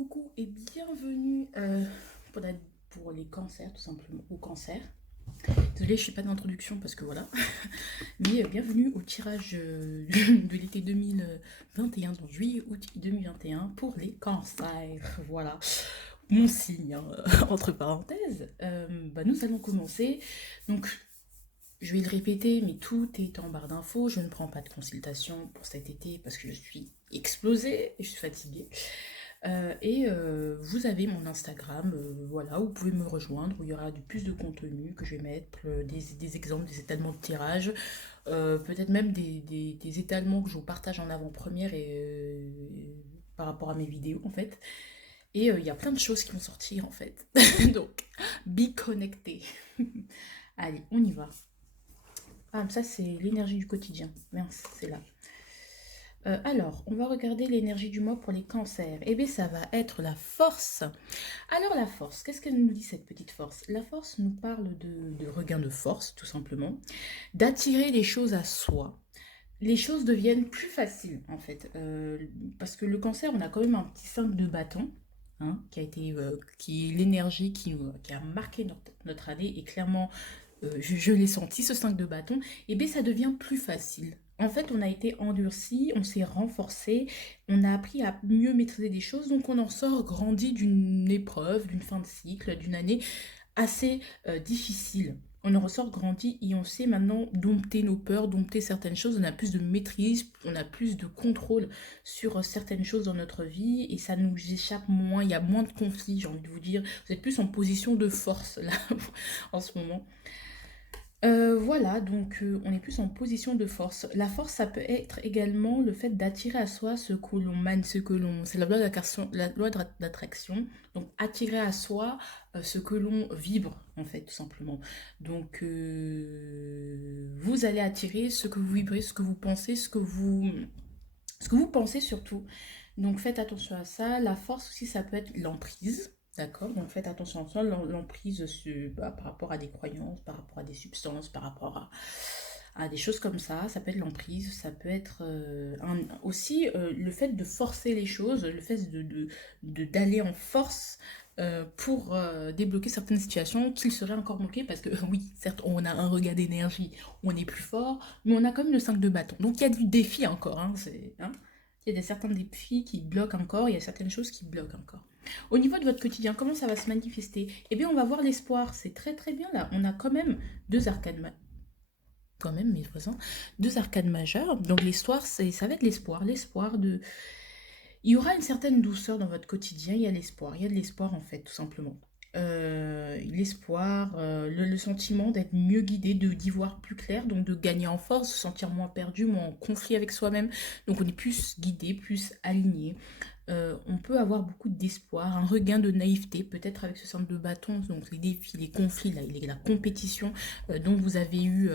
Coucou et bienvenue pour, pour les cancers, tout simplement, au cancer. Désolée, je ne fais pas d'introduction parce que voilà. Mais bienvenue au tirage de l'été 2021, donc juillet-août 2021, pour les cancers. Voilà, mon signe, hein, entre parenthèses. Nous allons commencer. Donc, je vais le répéter, mais tout est en barre d'infos. Je ne prends pas de consultation pour cet été parce que je suis explosée et je suis fatiguée. Vous avez mon Instagram, voilà, où vous pouvez me rejoindre, où il y aura du plus de contenu que je vais mettre, des exemples, des étalements de tirage, peut-être même des étalements que je vous partage en avant-première et par rapport à mes vidéos en fait. Et il y a plein de choses qui vont sortir en fait. Donc, be connecté. Allez, on y va. Ah, ça c'est l'énergie du quotidien. Mince, c'est là. Alors, on va regarder l'énergie du mois pour les cancers. Eh bien, ça va être la force. Alors, la force, qu'est-ce qu'elle nous dit cette petite force? La force nous parle de regain de force, tout simplement, d'attirer les choses à soi. Les choses deviennent plus faciles, en fait. Parce que le cancer, on a quand même un petit 5 de bâton, hein, qui est l'énergie qui a marqué notre année. Et clairement, je l'ai senti, ce 5 de bâton. Et bien, ça devient plus facile. En fait, on a été endurci, on s'est renforcé, on a appris à mieux maîtriser des choses, donc on en sort grandi d'une épreuve, d'une fin de cycle, d'une année assez difficile. On en ressort grandi et on sait maintenant dompter nos peurs, dompter certaines choses. On a plus de maîtrise, on a plus de contrôle sur certaines choses dans notre vie et ça nous échappe moins. Il y a moins de conflits, j'ai envie de vous dire. Vous êtes plus en position de force là en ce moment. Voilà, donc on est plus en position de force. La force, ça peut être également le fait d'attirer à soi ce que l'on mène, ce que l'on... C'est la loi d'attraction, la loi d'attraction. Donc attirer à soi ce que l'on vibre, en fait, tout simplement. Donc vous allez attirer ce que vous vibrez, ce que vous pensez, ce que vous pensez surtout. Donc faites attention à ça. La force aussi, ça peut être l'emprise. D'accord? Donc faites attention à ça, l'emprise par rapport à des croyances, par rapport à des substances, par rapport à des choses comme ça peut être l'emprise, ça peut être aussi le fait de forcer les choses, le fait d'aller en force pour débloquer certaines situations qu'il serait encore bloqué parce que oui, certes, on a un regain d'énergie, on est plus fort, mais on a quand même le 5 de bâton. Donc il y a du défi encore, hein, hein. Il y a certains défis qui bloquent encore, il y a certaines choses qui bloquent encore. Au niveau de votre quotidien, comment ça va se manifester? Eh bien, on va voir l'espoir. C'est très très bien là. On a quand même deux arcades quand même, mais présent, deux arcades majeures. Donc l'histoire, ça va être l'espoir. L'espoir de... Il y aura une certaine douceur dans votre quotidien, il y a l'espoir. Il y a de l'espoir en fait, tout simplement. L'espoir, le sentiment d'être mieux guidé, d'y voir plus clair, donc de gagner en force, de se sentir moins perdu, moins en conflit avec soi-même. Donc on est plus guidé, plus aligné. On peut avoir beaucoup d'espoir, un regain de naïveté, peut-être avec ce centre de bâton, donc les défis, les conflits, la compétition dont vous avez eu,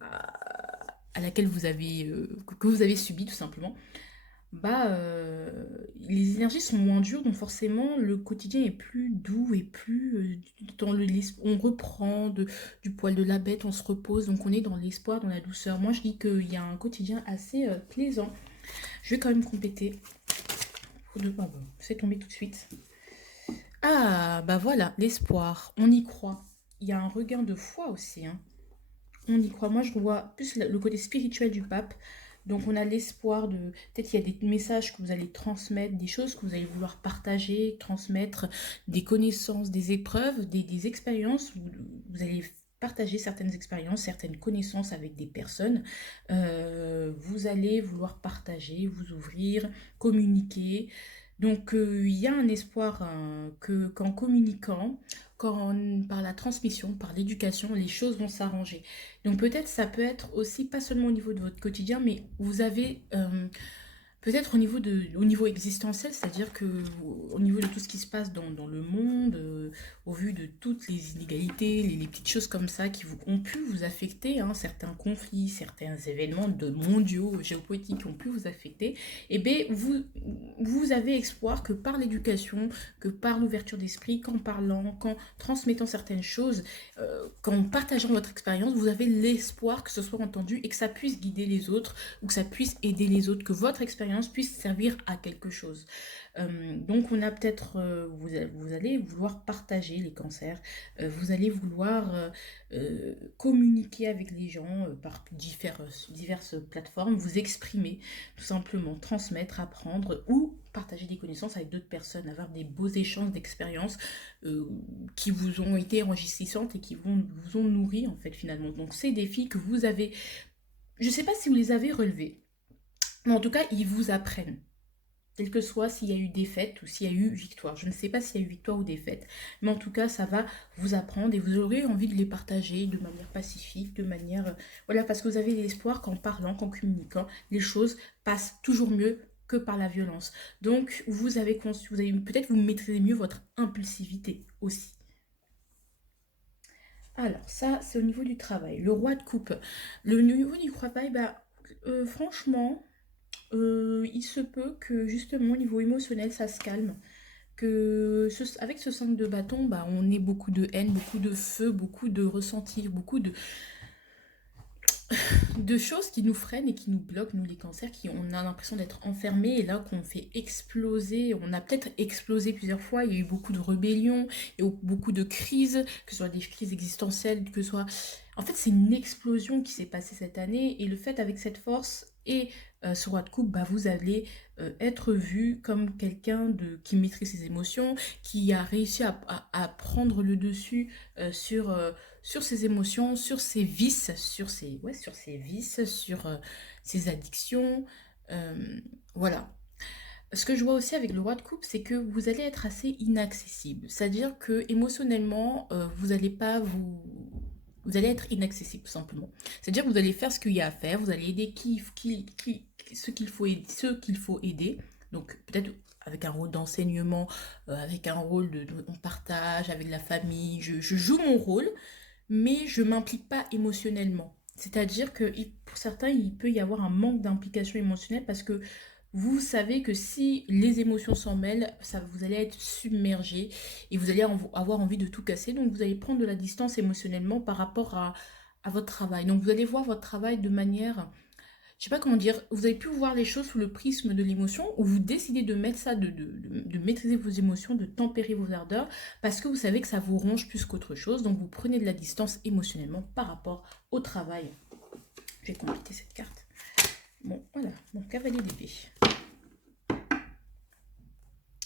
à laquelle que vous avez subi tout simplement. Les énergies sont moins dures, donc forcément le quotidien est plus doux et plus on reprend du poil de la bête, on se repose, donc on est dans l'espoir, dans la douceur. Moi je dis qu'il y a un quotidien assez plaisant. Je vais quand même compléter. C'est tombé tout de suite. Ah, bah voilà, l'espoir, on y croit. Il y a un regain de foi aussi, hein. On y croit. Moi, je vois plus le côté spirituel du pape. Donc, on a l'espoir de... Peut-être qu'il y a des messages que vous allez transmettre, des choses que vous allez vouloir partager, transmettre, des connaissances, des épreuves, des expériences. Vous allez partager certaines expériences, certaines connaissances avec des personnes. Vous allez vouloir partager, vous ouvrir, communiquer. Donc, il y a un espoir qu'en communiquant, par la transmission, par l'éducation, les choses vont s'arranger. Donc, peut-être ça peut être aussi, pas seulement au niveau de votre quotidien, mais vous avez peut-être au niveau existentiel, c'est-à-dire que au niveau de tout ce qui se passe dans le monde, au vu de toutes les inégalités, les petites choses comme ça ont pu vous affecter, hein, certains conflits, certains événements mondiaux, géopolitiques ont pu vous affecter, et bien vous avez espoir que par l'éducation, que par l'ouverture d'esprit, qu'en parlant, qu'en transmettant certaines choses, qu'en partageant votre expérience, vous avez l'espoir que ce soit entendu et que ça puisse guider les autres, ou que ça puisse aider les autres, que votre expérience expérience puisse servir à quelque chose. Donc on a peut-être, vous allez vouloir partager les cancers, vous allez vouloir communiquer avec les gens par diverses plateformes, vous exprimer, tout simplement, transmettre, apprendre ou partager des connaissances avec d'autres personnes, avoir des beaux échanges d'expériences euh, qui vous ont été enrichissantes et qui vous ont nourri en fait finalement. Donc ces défis que vous avez, je ne sais pas si vous les avez relevés, mais en tout cas ils vous apprennent. Quel que soit s'il y a eu défaite ou s'il y a eu victoire. Je ne sais pas s'il y a eu victoire ou défaite, mais en tout cas, ça va vous apprendre et vous aurez envie de les partager de manière pacifique, de manière... voilà, parce que vous avez l'espoir qu'en parlant, qu'en communiquant, les choses passent toujours mieux que par la violence. Donc, vous avez peut-être vous maîtrisez mieux votre impulsivité aussi. Alors, ça, c'est au niveau du travail. Le roi de coupe. Le niveau du travail, franchement, il se peut que justement au niveau émotionnel ça se calme, avec ce 5 de bâton, on ait beaucoup de haine, beaucoup de feu, beaucoup de ressenti, beaucoup de choses qui nous freinent et qui nous bloquent, nous les cancers, qui on a l'impression d'être enfermés et là qu'on fait exploser, on a peut-être explosé plusieurs fois, il y a eu beaucoup de rébellions, et beaucoup de crises, que ce soit des crises existentielles, que ce soit... En fait, c'est une explosion qui s'est passée cette année et le fait avec cette force et ce roi de coupe, vous allez être vu comme quelqu'un qui maîtrise ses émotions, qui a réussi à prendre le dessus sur ses émotions, sur ses vices, sur ses vices, sur ses addictions. euh, voilà. Ce que je vois aussi avec le roi de coupe, c'est que vous allez être assez inaccessible. C'est-à-dire que émotionnellement, vous allez pas vous allez être inaccessible, tout simplement. C'est-à-dire que vous allez faire ce qu'il y a à faire, vous allez aider ceux qu'il faut aider. Donc peut-être avec un rôle d'enseignement, avec un rôle on partage avec la famille, je joue mon rôle, mais je ne m'implique pas émotionnellement. C'est-à-dire que pour certains, il peut y avoir un manque d'implication émotionnelle parce que vous savez que si les émotions s'en mêlent, vous allez être submergé et vous allez avoir envie de tout casser. Donc vous allez prendre de la distance émotionnellement par rapport à votre travail. Donc vous allez voir votre travail de manière, je sais pas comment dire, vous avez pu voir les choses sous le prisme de l'émotion ou vous décidez de mettre ça, de maîtriser vos émotions, de tempérer vos ardeurs parce que vous savez que ça vous ronge plus qu'autre chose. Donc vous prenez de la distance émotionnellement par rapport au travail. Je vais compléter cette carte. Bon, voilà, mon cavalier d'épée.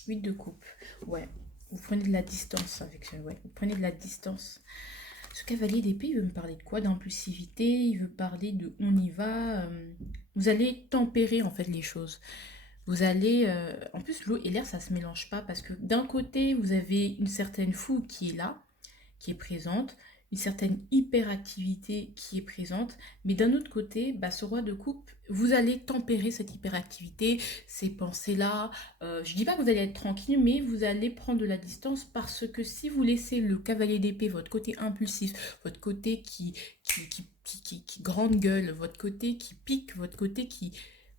8 de coupe. Ouais, vous prenez de la distance avec ça. Ouais, vous prenez de la distance. Ce cavalier d'épée, il veut me parler de quoi? D'impulsivité, il veut parler de on y va. Vous allez tempérer en fait les choses. Vous allez... en plus, l'eau et l'air, ça se mélange pas parce que d'un côté, vous avez une certaine fougue qui est là, qui est présente, une certaine hyperactivité qui est présente, mais d'un autre côté, ce roi de coupe, vous allez tempérer cette hyperactivité, ces pensées-là. Je dis pas que vous allez être tranquille, mais vous allez prendre de la distance parce que si vous laissez le cavalier d'épée, votre côté impulsif, votre côté qui grande gueule, votre côté qui pique, votre côté qui...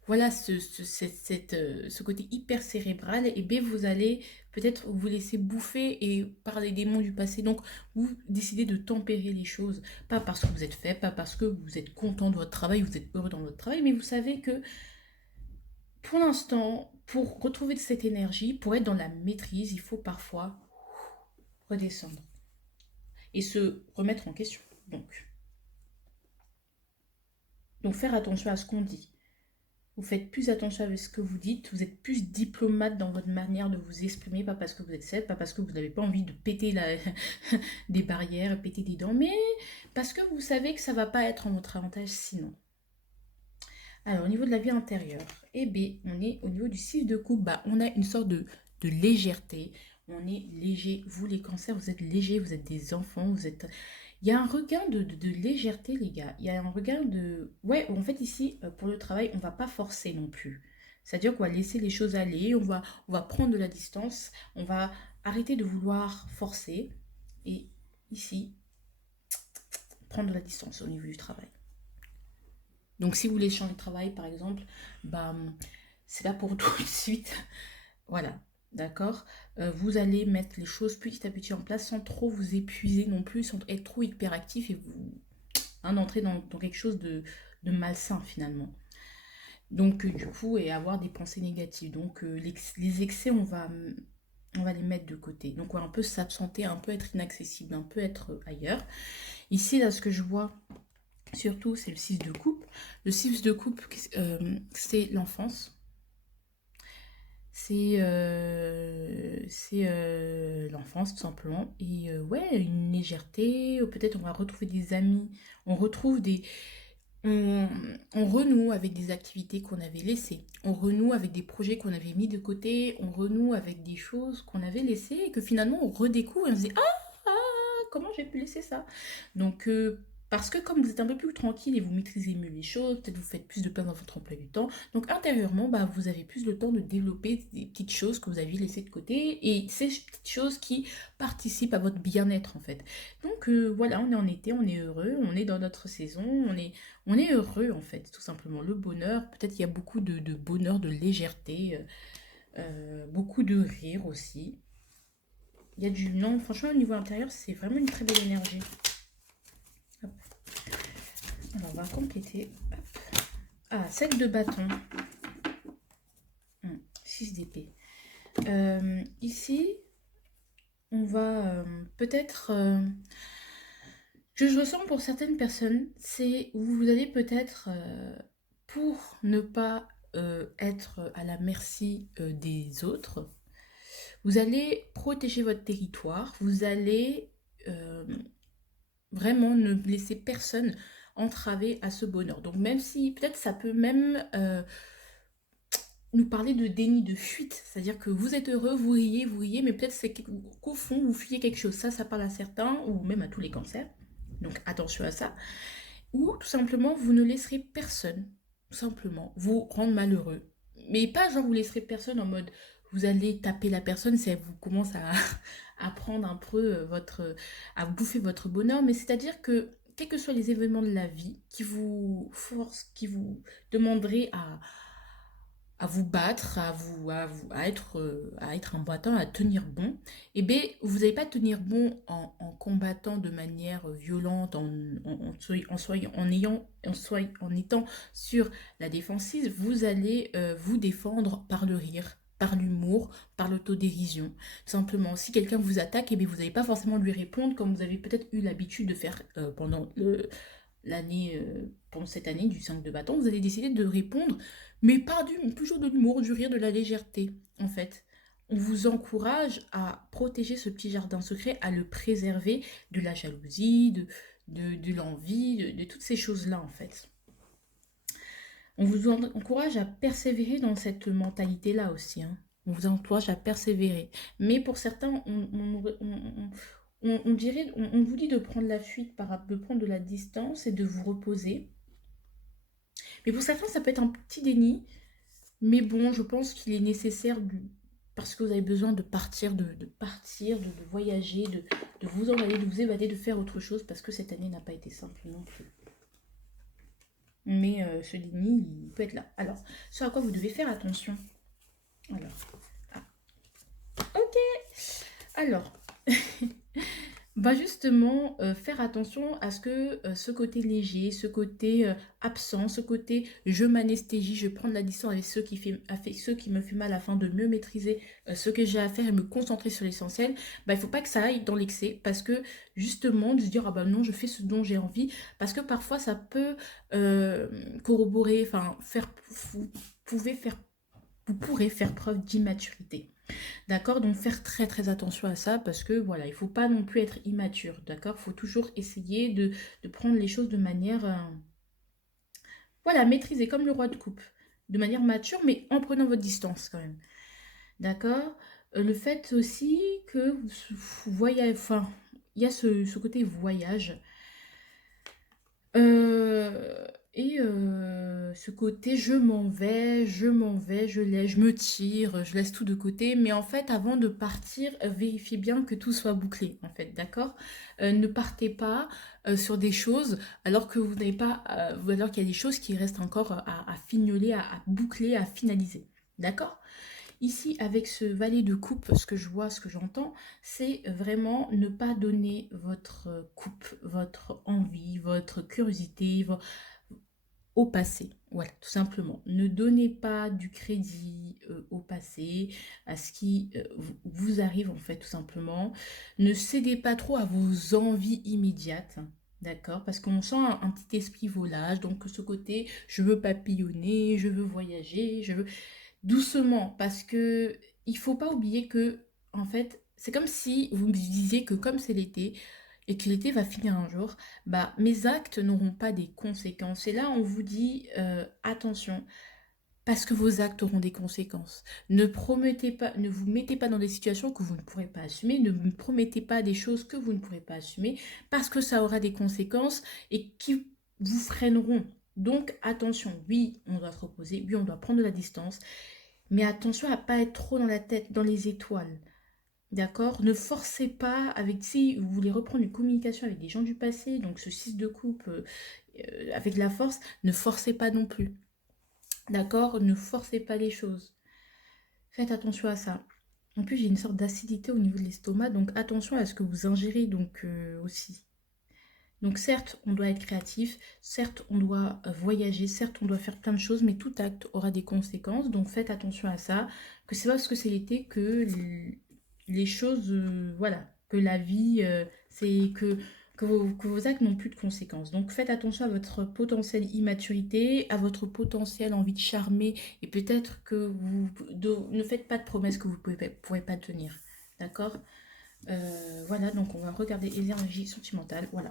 Voilà, ce côté hyper cérébral, et bien vous allez peut-être vous laisser bouffer et par les démons du passé. Donc, vous décidez de tempérer les choses, pas parce que vous êtes faible, pas parce que vous êtes content de votre travail, vous êtes heureux dans votre travail, mais vous savez que pour l'instant, pour retrouver cette énergie, pour être dans la maîtrise, il faut parfois redescendre et se remettre en question. Donc faire attention à ce qu'on dit. Vous faites plus attention à ce que vous dites, vous êtes plus diplomate dans votre manière de vous exprimer, pas parce que vous êtes seul, pas parce que vous n'avez pas envie de péter des barrières, péter des dents, mais parce que vous savez que ça ne va pas être en votre avantage sinon. Alors, au niveau de la vie intérieure, eh bien, on est au niveau du 6 de coupe, on a une sorte de légèreté, on est léger, vous les cancers, vous êtes légers, vous êtes des enfants, vous êtes... Il y a un regain de légèreté, les gars. Il y a un regain de... Ouais, en fait, ici, pour le travail, on ne va pas forcer non plus. C'est-à-dire qu'on va laisser les choses aller, on va prendre de la distance, on va arrêter de vouloir forcer. Et ici, prendre de la distance au niveau du travail. Donc, si vous voulez changer de travail, par exemple, c'est pas pour tout de suite. Voilà, d'accord. Vous allez mettre les choses petit à petit en place sans trop vous épuiser non plus, sans être trop hyperactif et vous entrer dans quelque chose de malsain finalement. Donc, du coup, et avoir des pensées négatives. Donc, les excès, on va les mettre de côté. Donc, on va un peu s'absenter, un peu être inaccessible, un peu être ailleurs. Ici, là, ce que je vois, surtout, c'est le 6 de coupe. Le 6 de coupe, c'est l'enfance. C'est l'enfance, tout simplement. Et ouais, une légèreté. Ou peut-être on va retrouver des amis. On retrouve des, on, on renoue avec des activités qu'on avait laissées. On renoue avec des projets qu'on avait mis de côté. On renoue avec des choses qu'on avait laissées et que finalement on redécouvre et on se dit ah, comment j'ai pu laisser ça? Donc, parce que comme vous êtes un peu plus tranquille et vous maîtrisez mieux les choses, peut-être vous faites plus de place dans votre emploi du temps. Donc, intérieurement, bah, vous avez plus le temps de développer des petites choses que vous aviez laissées de côté et ces petites choses qui participent à votre bien-être en fait. Donc, voilà, on est en été, on est heureux, on est dans notre saison, on est heureux en fait, tout simplement. Le bonheur, peut-être qu'il y a beaucoup de bonheur, de légèreté, beaucoup de rire aussi. Il y a du... Non, franchement, au niveau intérieur, c'est vraiment une très belle énergie. Hop. Alors, on va compléter. Hop. Ah, 7 de bâton. 6 d'épée. Ici, on va peut-être... que je ressens pour certaines personnes, c'est où vous allez peut-être, pour ne pas être à la merci des autres, vous allez protéger votre territoire, vous allez euh, vraiment ne laisser personne entraver à ce bonheur. Donc même si peut-être ça peut même nous parler de déni, de fuite, c'est-à-dire que vous êtes heureux, vous riez, mais peut-être c'est qu'au fond vous fuyez quelque chose. Ça parle à certains ou même à tous les cancers. Donc attention à ça. Ou tout simplement vous ne laisserez personne, tout simplement, vous rendre malheureux. Mais pas genre vous laisserez personne en mode vous allez taper la personne si elle vous commence à prendre un peu à bouffer votre bonheur, mais c'est-à-dire que quels que soient les événements de la vie qui vous forcent, qui vous demanderaient à vous battre, à être un battant, à tenir bon, eh bien, vous n'allez pas tenir bon en combattant de manière violente, en étant sur la défensive, vous allez vous défendre par le rire, par l'humour, par l'autodérision. Simplement, si quelqu'un vous attaque, eh bien, vous n'allez pas forcément lui répondre comme vous avez peut-être eu l'habitude de faire pendant cette année du 5 de bâton, vous allez décider de répondre, mais pas toujours de l'humour, du rire, de la légèreté, en fait. On vous encourage à protéger ce petit jardin secret, à le préserver de la jalousie, de l'envie, de toutes ces choses-là, en fait. On vous encourage à persévérer dans cette mentalité-là aussi, hein. On vous encourage à persévérer. Mais pour certains, on dirait, on vous dit de prendre la fuite, de prendre de la distance et de vous reposer. Mais pour certains, ça peut être un petit déni. Mais bon, je pense qu'il est nécessaire parce que vous avez besoin de partir, de partir, de voyager, de vous en aller, de vous évader, de faire autre chose parce que cette année n'a pas été simple non plus. Mais ce déni, il peut être là. Alors, ce à quoi vous devez faire attention. Alors, ah, ok. Alors, va justement faire attention à ce que ce côté léger, ce côté absent, ce côté je m'anesthésie, je prends de la distance avec ce qui me fait mal afin de mieux maîtriser ce que j'ai à faire et me concentrer sur l'essentiel, bah, il ne faut pas que ça aille dans l'excès parce que justement de se dire ah bah non je fais ce dont j'ai envie parce que parfois ça peut corroborer, enfin vous pouvez faire vous pourrez faire preuve d'immaturité. D'accord? Donc faire très très attention à ça parce que voilà, il ne faut pas non plus être immature. D'accord? Il faut toujours essayer de prendre les choses de manière voilà, maîtrisée, comme le roi de coupe. De manière mature, mais en prenant votre distance quand même. D'accord? Le fait aussi que vous voyez, enfin, il y a ce côté voyage. Et ce côté je me tire, je laisse tout de côté. Mais en fait, avant de partir, vérifiez bien que tout soit bouclé, en fait, d'accord? Ne partez pas sur des choses alors que vous n'avez pas, alors qu'il y a des choses qui restent encore à fignoler, à boucler, à finaliser. D'accord? Ici, avec ce valet de coupe, ce que je vois, ce que j'entends, c'est vraiment ne pas donner votre coupe, votre envie, votre curiosité, au passé. Voilà, tout simplement. Ne donnez pas du crédit au passé, à ce qui vous arrive en fait, tout simplement. Ne cédez pas trop à vos envies immédiates. D'accord? Parce qu'on sent un petit esprit volage, donc ce côté, je veux papillonner, je veux voyager, je veux doucement, parce que il faut pas oublier que, en fait, c'est comme si vous me disiez que comme c'est l'été et que l'été va finir un jour, bah mes actes n'auront pas des conséquences. Et là, on vous dit attention, parce que vos actes auront des conséquences. Ne promettez pas, ne vous mettez pas dans des situations que vous ne pourrez pas assumer. Ne me promettez pas des choses que vous ne pourrez pas assumer, parce que ça aura des conséquences et qui vous freineront. Donc attention, oui, on doit se reposer, oui, on doit prendre de la distance, mais attention à pas être trop dans la tête, dans les étoiles. D'accord? Ne forcez pas avec, si vous voulez reprendre une communication avec des gens du passé, donc ce 6 de coupe avec la force, ne forcez pas non plus. D'accord? Ne forcez pas les choses. Faites attention à ça. En plus, j'ai une sorte d'acidité au niveau de l'estomac, donc attention à ce que vous ingérez donc aussi. Donc certes, on doit être créatif, certes, on doit voyager, certes, on doit faire plein de choses, mais tout acte aura des conséquences, donc faites attention à ça, que c'est pas parce que c'est l'été que les choses, voilà, que la vie, c'est que vos actes n'ont plus de conséquences. Donc faites attention à votre potentielle immaturité, à votre potentielle envie de charmer, et peut-être que ne faites pas de promesses que vous ne pourrez pas tenir. D'accord? Voilà, donc on va regarder les énergies sentimentales. Voilà.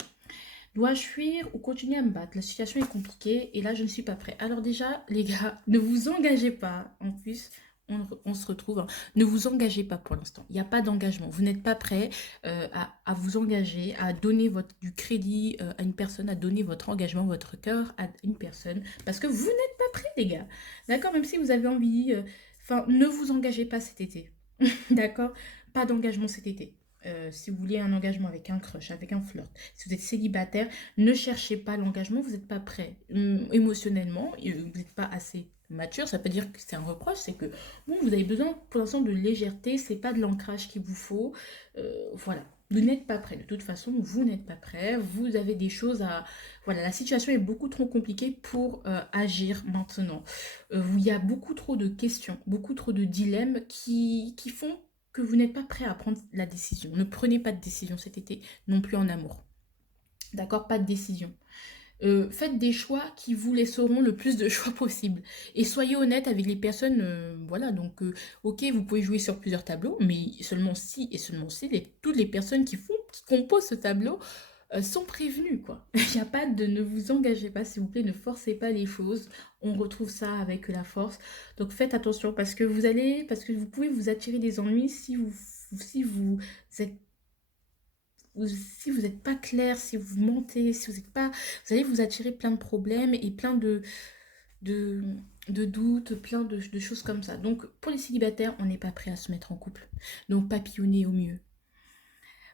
Dois-je fuir ou continuer à me battre? La situation est compliquée et là, je ne suis pas prêt. Alors déjà, les gars, ne vous engagez pas. En plus, on se retrouve, hein. Ne vous engagez pas pour l'instant. Il n'y a pas d'engagement. Vous n'êtes pas prêt à vous engager, à donner du crédit à une personne, à donner votre engagement, votre cœur à une personne. Parce que vous n'êtes pas prêt, les gars. D'accord? Même si vous avez envie... Enfin, ne vous engagez pas cet été. D'accord? Pas d'engagement cet été. Si vous voulez un engagement avec un crush, avec un flirt, si vous êtes célibataire, ne cherchez pas l'engagement, vous n'êtes pas prêt émotionnellement, vous n'êtes pas assez mature. Ça peut dire que c'est un reproche, c'est que bon, vous avez besoin pour l'instant de légèreté, c'est pas de l'ancrage qu'il vous faut. Voilà. Vous n'êtes pas prêt. De toute façon, vous n'êtes pas prêt. Vous avez des choses à... Voilà, la situation est beaucoup trop compliquée pour agir maintenant. Il y a beaucoup trop de questions, beaucoup trop de dilemmes qui font que vous n'êtes pas prêt à prendre la décision. Ne prenez pas de décision cet été, non plus en amour. D'accord? Pas de décision. Faites des choix qui vous laisseront le plus de choix possible. Et soyez honnête avec les personnes. Voilà, donc, ok, vous pouvez jouer sur plusieurs tableaux, mais seulement si et seulement si toutes les personnes qui composent ce tableau sont prévenues, quoi. Il n'y a pas de ne vous engagez pas, s'il vous plaît, ne forcez pas les choses. On retrouve ça avec la force. Donc faites attention parce que vous pouvez vous attirer des ennuis si vous êtes si vous n'êtes pas clair, si vous mentez, si vous n'êtes pas, vous allez vous attirer plein de problèmes et plein de, de doutes, plein de choses comme ça. Donc pour les célibataires, on n'est pas prêt à se mettre en couple. Donc papillonnez au mieux.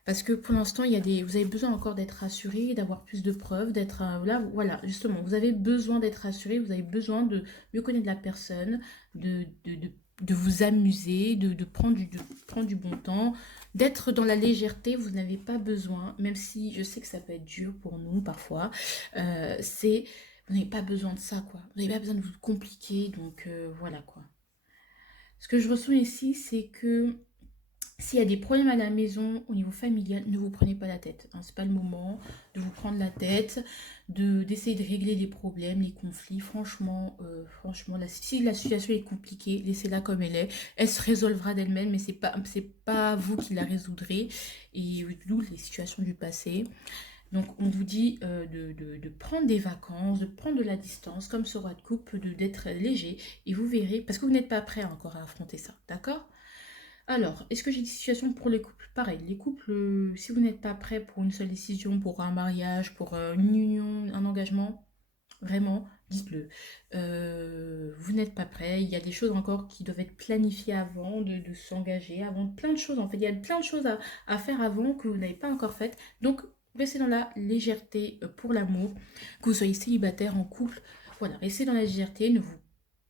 Parce que pour l'instant, vous avez besoin encore d'être rassuré, d'avoir plus de preuves, d'être là, voilà, justement, vous avez besoin d'être rassuré, vous avez besoin de mieux connaître la personne, de vous amuser, de prendre du bon temps, d'être dans la légèreté. Vous n'avez pas besoin, même si je sais que ça peut être dur pour nous parfois, vous n'avez pas besoin de ça, quoi. Vous n'avez pas besoin de vous compliquer, donc voilà, quoi. Ce que je ressens ici, c'est que s'il y a des problèmes à la maison, au niveau familial, ne vous prenez pas la tête, hein. C'est pas le moment de vous prendre la tête, d'essayer de régler les problèmes, les conflits. Franchement, si la situation est compliquée, laissez-la comme elle est. Elle se résolvera d'elle-même, mais c'est pas vous qui la résoudrez. Et d'où les situations du passé. Donc on vous dit de prendre des vacances, de prendre de la distance, comme ce roi de coupe, d'être léger. Et vous verrez, parce que vous n'êtes pas prêt encore à affronter ça, d'accord? Alors, est-ce que j'ai des situations pour les couples? Pareil, les couples, si vous n'êtes pas prêt pour une seule décision, pour un mariage, pour une union, un engagement, vraiment, dites-le. Vous n'êtes pas prêt, il y a des choses encore qui doivent être planifiées avant de s'engager, avant plein de choses en fait. Il y a plein de choses à faire avant que vous n'avez pas encore faites. Donc, restez dans la légèreté pour l'amour, que vous soyez célibataire, en couple. Voilà, restez dans la légèreté, ne vous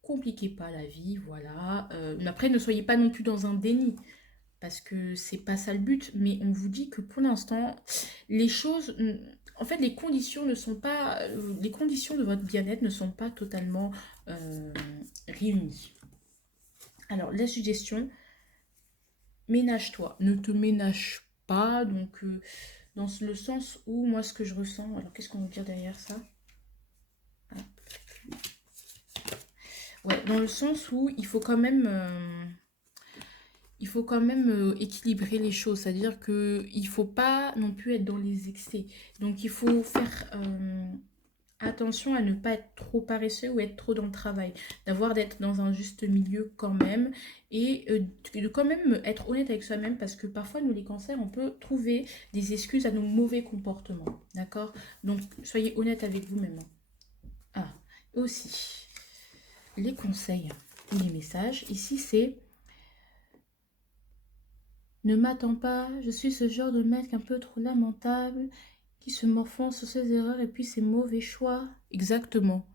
compliquez pas la vie, voilà. Mais après, ne soyez pas non plus dans un déni, parce que c'est pas ça le but, mais on vous dit que pour l'instant, les choses, En fait, les conditions ne sont pas, les conditions de votre bien-être ne sont pas totalement réunies. Alors, la suggestion, ménage-toi. Ne te ménage pas, donc dans le sens où, moi, ce que je ressens... Alors, qu'est-ce qu'on veut dire derrière ça? Ah. Ouais, dans le sens où il faut quand même équilibrer les choses. C'est-à-dire qu'il ne faut pas non plus être dans les excès. Donc, il faut faire... attention à ne pas être trop paresseux ou être trop dans le travail, d'être dans un juste milieu quand même et de quand même être honnête avec soi-même parce que parfois nous les cancers on peut trouver des excuses à nos mauvais comportements, d'accord? Donc soyez honnête avec vous-même. Ah, aussi, les conseils ou les messages, ici c'est ne m'attends pas, je suis ce genre de mec un peu trop lamentable qui se morfond sur ses erreurs et puis ses mauvais choix. Exactement.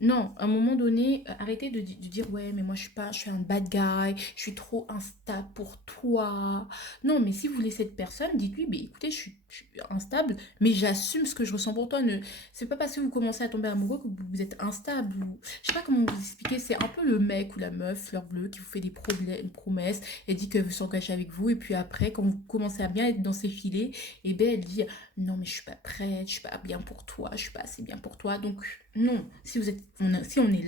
Non, à un moment donné, arrêtez de dire ouais, mais moi je suis un bad guy, je suis trop instable pour toi. Non, mais si vous voulez cette personne, dites-lui, mais écoutez, je suis instable, mais j'assume ce que je ressens pour toi. Ne, c'est pas parce que vous commencez à tomber amoureux que vous êtes instable. Je sais pas comment vous expliquer, c'est un peu le mec ou la meuf, fleur bleue, qui vous fait des promesses et dit qu'elle veut s'engager avec vous, et puis après, quand vous commencez à bien être dans ses filets, et ben elle dit non, mais je suis pas prête, je suis pas bien pour toi, je suis pas assez bien pour toi. Donc, non, si vous êtes, si on est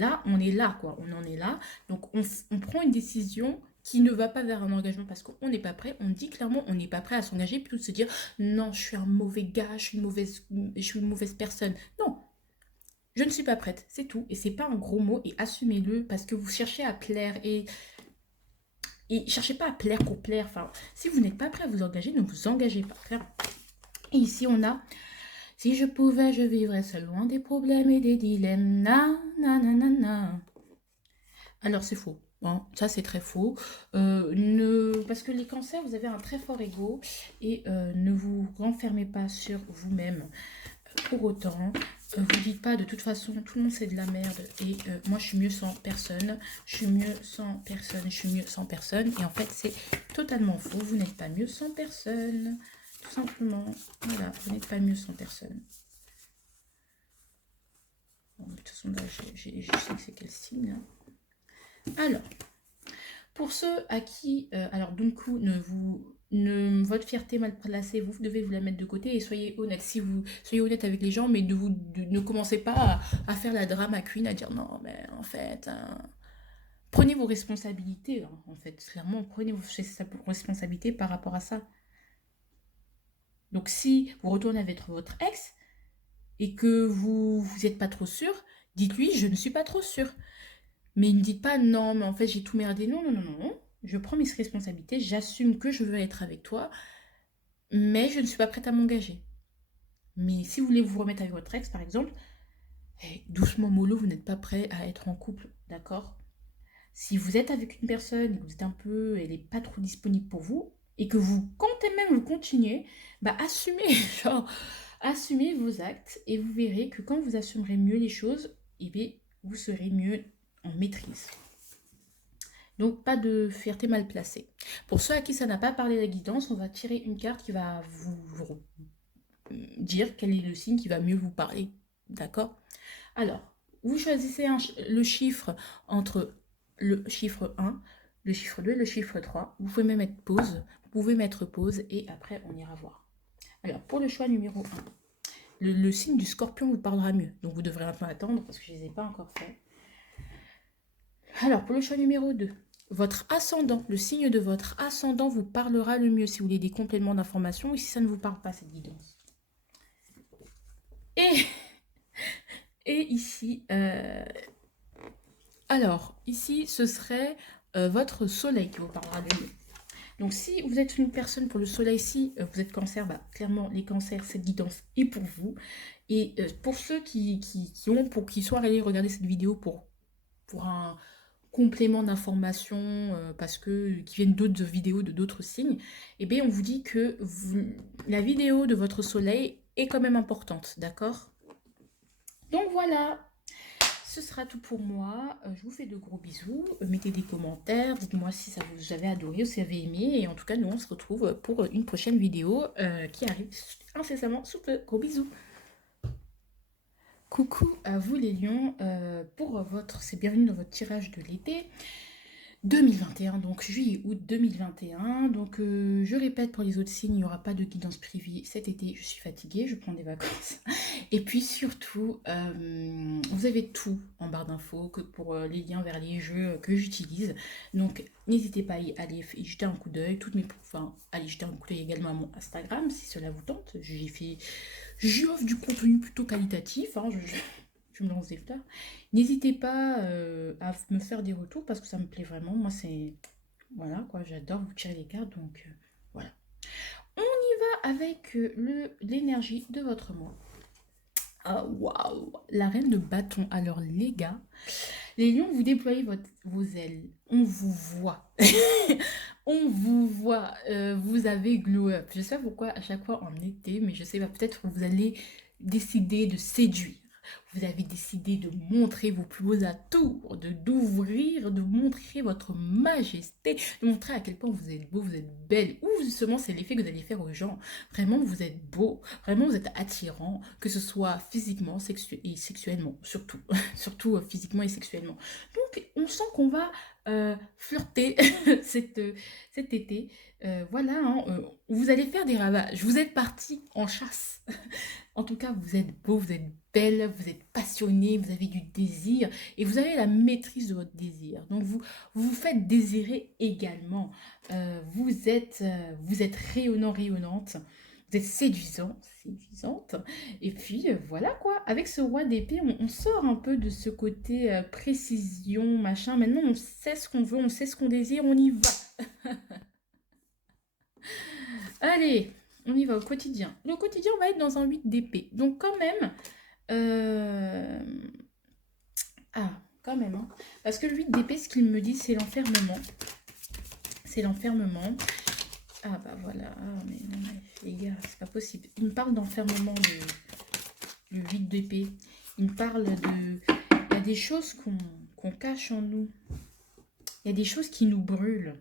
là, quoi. On en est là. Donc, on prend une décision qui ne va pas vers un engagement parce qu'on n'est pas prêt. On dit clairement, on n'est pas prêt à s'engager, plutôt de se dire, non, je suis un mauvais gars, je suis une mauvaise personne. Non, je ne suis pas prête, c'est tout. Et c'est pas un gros mot, et assumez-le parce que vous cherchez à plaire et cherchez pas à plaire pour plaire. Enfin, si vous n'êtes pas prêt à vous engager, ne vous engagez pas, clairement. Et ici, on a si je pouvais, je vivrais seul loin des problèmes et des dilemmes. Na, na, na, na, na. Alors, c'est faux. Hein, ça, c'est très faux. Parce que les cancers, vous avez un très fort ego et ne vous renfermez pas sur vous-même. Pour autant, vous dites pas de toute façon, tout le monde c'est de la merde et moi je suis mieux sans personne, je suis mieux sans personne, je suis mieux sans personne. Et en fait, c'est totalement faux. Vous n'êtes pas mieux sans personne. Tout simplement, voilà, vous n'êtes pas mieux sans personne. Bon, de toute façon, là, je sais que c'est quel signe. Hein. Alors, pour ceux à qui, alors d'un coup, votre fierté mal placée, vous devez vous la mettre de côté et soyez honnête. Si vous soyez honnête avec les gens, mais ne commencez pas à faire la drama queen, à dire non, mais en fait, hein, prenez vos responsabilités. Hein, en fait, clairement, prenez vos responsabilités par rapport à ça. Donc, si vous retournez avec votre ex et que vous n'êtes pas trop sûr, dites-lui je ne suis pas trop sûr. Mais ne dites pas non, mais en fait j'ai tout merdé. Non, non, non, non, non. Je prends mes responsabilités, j'assume que je veux être avec toi, mais je ne suis pas prête à m'engager. Mais si vous voulez vous remettre avec votre ex, par exemple, doucement mollo, vous n'êtes pas prêt à être en couple, d'accord? Si vous êtes avec une personne et que vous êtes un peu, elle n'est pas trop disponible pour vous, et que vous comptez même vous continuer, bah assumez, genre, assumez vos actes et vous verrez que quand vous assumerez mieux les choses, eh bien, vous serez mieux en maîtrise. Donc, pas de fierté mal placée. Pour ceux à qui ça n'a pas parlé de la guidance, on va tirer une carte qui va vous dire quel est le signe qui va mieux vous parler. D'accord? Alors, vous choisissez le chiffre entre le chiffre 1, le chiffre 2 et le chiffre 3. Vous pouvez même mettre pause. Vous pouvez mettre pause et après, on ira voir. Alors, pour le choix numéro 1, le signe du scorpion vous parlera mieux. Donc, vous devrez un peu attendre parce que je ne les ai pas encore faits. Alors, pour le choix numéro 2, votre ascendant, le signe de votre ascendant vous parlera le mieux si vous voulez des compléments d'information ou si ça ne vous parle pas, cette guidance. Et ici, alors, ici, ce serait votre soleil qui vous parlera le mieux. Donc, si vous êtes une personne pour le soleil, si vous êtes cancer, bah, clairement, les cancers, cette guidance est pour vous. Et pour ceux qui sont allés regarder cette vidéo pour un complément d'information parce que qui viennent d'autres vidéos de d'autres signes, et bien on vous dit que la vidéo de votre soleil est quand même importante, d'accord? Donc voilà, ce sera tout pour moi. Je vous fais de gros bisous. Mettez des commentaires. Dites-moi si ça vous avez adoré ou si vous avez aimé. Et en tout cas, nous, on se retrouve pour une prochaine vidéo qui arrive incessamment sous peu. Gros bisous. Coucou à vous les lions. C'est bienvenue dans votre tirage de l'été 2021, donc juillet-août 2021. Donc je répète pour les autres signes, il n'y aura pas de guidance privée cet été, je suis fatiguée, je prends des vacances. Et puis surtout, vous avez tout en barre d'infos que pour les liens vers les jeux que j'utilise. Donc n'hésitez pas à y aller y jeter un coup d'œil. Allez jeter un coup d'œil également à mon Instagram si cela vous tente. J'y offre du contenu plutôt qualitatif, hein, je me lance des fleurs. N'hésitez pas à me faire des retours parce que ça me plaît vraiment. Moi, c'est... Voilà, quoi, j'adore vous tirer les cartes, donc voilà. On y va avec l'énergie de votre mois. Ah, waouh! La reine de bâton. Alors, les gars, les lions, vous déployez vos ailes. On vous voit. On vous voit. Vous avez glow up. Je sais pas pourquoi à chaque fois en été, mais je sais pas, peut-être que vous allez décider de séduire. Vous avez décidé de montrer vos plus beaux atouts, d'ouvrir, de montrer votre majesté, de montrer à quel point vous êtes beau, vous êtes belle, ou justement c'est l'effet que vous allez faire aux gens. Vraiment, vous êtes beau, vraiment vous êtes attirant, que ce soit physiquement et sexuellement, surtout, surtout physiquement et sexuellement. Donc, on sent qu'on va flirter cet été. Voilà, hein, vous allez faire des ravages. Vous êtes parti en chasse. En tout cas, vous êtes beau, vous êtes belle, vous êtes passionné, vous avez du désir et vous avez la maîtrise de votre désir. Donc, vous faites désirer également. Vous êtes rayonnant, rayonnante. Vous êtes séduisant, séduisante. Et puis, voilà quoi. Avec ce roi d'épée, on sort un peu de ce côté précision, machin. Maintenant, on sait ce qu'on veut, on sait ce qu'on désire, on y va. Allez, on y va au quotidien. Le quotidien, on va être dans un 8 d'épée. Donc quand même... Ah, quand même. Hein. Parce que le 8 d'épée, ce qu'il me dit, c'est l'enfermement. C'est l'enfermement. Ah bah voilà. Ah, mais non, mais les gars, c'est pas possible. Il me parle d'enfermement, le 8 d'épée. Il me parle de... Il y a des choses qu'on cache en nous. Il y a des choses qui nous brûlent.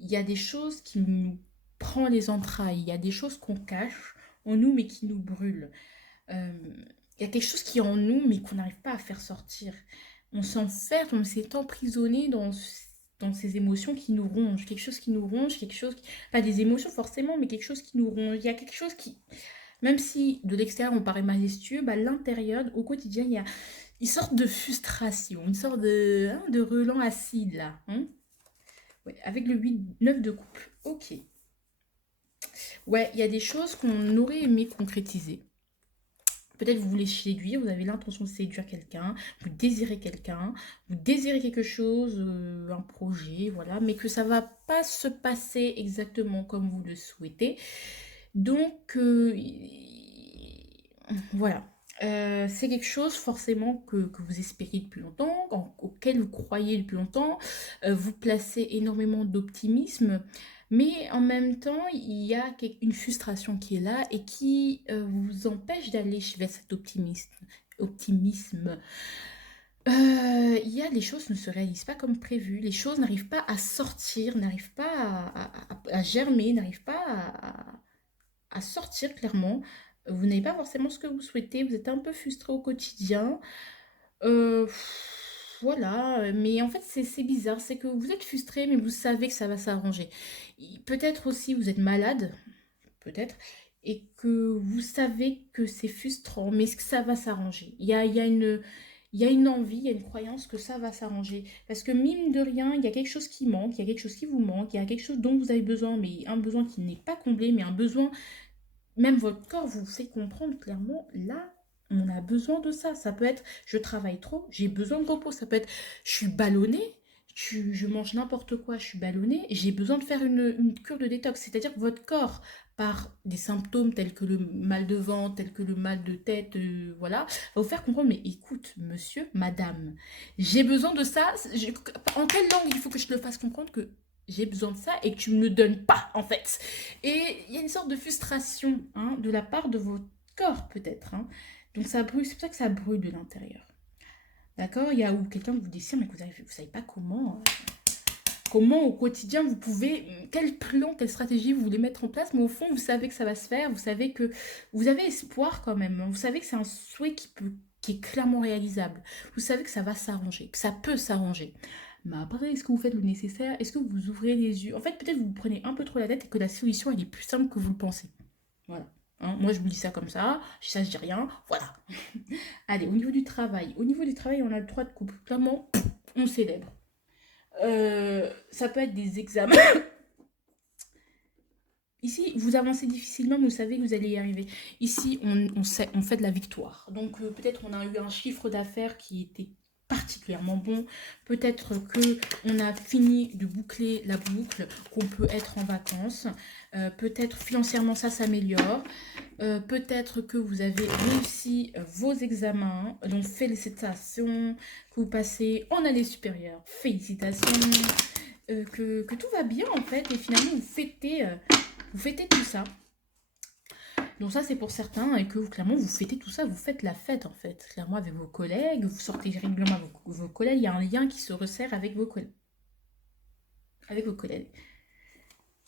Il y a des choses qui nous prend les entrailles. Il y a des choses qu'on cache en nous, mais qui nous brûlent. Il y a quelque chose qui est en nous, mais qu'on n'arrive pas à faire sortir. On s'enferme, on s'est emprisonné dans ces émotions qui nous rongent. Quelque chose qui nous ronge, quelque chose... Pas des émotions forcément, mais quelque chose qui nous ronge. Il y a quelque chose qui... Même si de l'extérieur on paraît majestueux, bah, à l'intérieur, au quotidien, il y a une sorte de frustration, une sorte de relent acide là. Hein, ouais, avec le 8-9 de couple. Ok. Ouais, il y a des choses qu'on aurait aimé concrétiser. Peut-être vous voulez séduire, vous avez l'intention de séduire quelqu'un, vous désirez quelque chose, un projet, voilà, mais que ça va pas se passer exactement comme vous le souhaitez. Donc, voilà. C'est quelque chose forcément que vous espériez depuis longtemps, auquel vous croyez depuis longtemps. Vous placez énormément d'optimisme. Mais en même temps, il y a une frustration qui est là et qui vous empêche d'aller vers cet optimisme. Il y a les choses ne se réalisent pas comme prévu, les choses n'arrivent pas à sortir, n'arrivent pas à germer, n'arrivent pas à sortir clairement. Vous n'avez pas forcément ce que vous souhaitez, vous êtes un peu frustré au quotidien. Voilà, mais en fait c'est bizarre, c'est que vous êtes frustré mais vous savez que ça va s'arranger. Peut-être aussi vous êtes malade, peut-être, et que vous savez que c'est frustrant, mais que ça va s'arranger. Il y a une envie, il y a une croyance que ça va s'arranger. Parce que mine de rien, il y a quelque chose qui manque, il y a quelque chose qui vous manque, il y a quelque chose dont vous avez besoin, mais un besoin qui n'est pas comblé, mais un besoin, même votre corps vous fait comprendre clairement, là, on a besoin de ça. Ça peut être, je travaille trop, j'ai besoin de repos. Ça peut être, je suis ballonnée, je mange n'importe quoi, je suis ballonnée, j'ai besoin de faire une cure de détox. C'est-à-dire que votre corps, par des symptômes tels que le mal de ventre, tels que le mal de tête, voilà, va vous faire comprendre, mais écoute, monsieur, madame, j'ai besoin de ça. En quelle langue il faut que je te le fasse comprendre que j'ai besoin de ça et que tu ne me donnes pas, en fait. Et il y a une sorte de frustration hein, de la part de votre corps, peut-être. Hein. Donc ça brûle, c'est pour ça que ça brûle de l'intérieur. D'accord? Il y a ou quelqu'un que vous désirez, mais que vous ne savez pas comment au quotidien vous pouvez, quel plan, quelle stratégie vous voulez mettre en place, mais au fond, vous savez que ça va se faire, vous savez que vous avez espoir quand même, vous savez que c'est un souhait qui est clairement réalisable, vous savez que ça va s'arranger, que ça peut s'arranger. Mais après, est-ce que vous faites le nécessaire? Est-ce que vous ouvrez les yeux? En fait, peut-être vous prenez un peu trop la tête et que la solution, elle est plus simple que vous le pensez. Voilà. Hein, moi, je vous dis ça comme ça, je dis rien, voilà. Allez, au niveau du travail. Au niveau du travail, on a le 3 de coupe. Clairement, on célèbre. Ça peut être des examens. Ici, vous avancez difficilement, mais vous savez que vous allez y arriver. Ici, on fait de la victoire. Donc, peut-être on a eu un chiffre d'affaires qui était particulièrement bon. Peut-être que on a fini de boucler la boucle, qu'on peut être en vacances. Peut-être financièrement, ça s'améliore. Peut-être que vous avez réussi vos examens. Donc, félicitations. Que vous passez en année supérieure. Félicitations. Que tout va bien, en fait. Et finalement, vous fêtez tout ça. Donc ça, c'est pour certains, et que clairement, vous fêtez tout ça, vous faites la fête, en fait. Clairement, avec vos collègues, vous sortez régulièrement avec vos collègues, il y a un lien qui se resserre avec vos collègues. Avec vos collègues.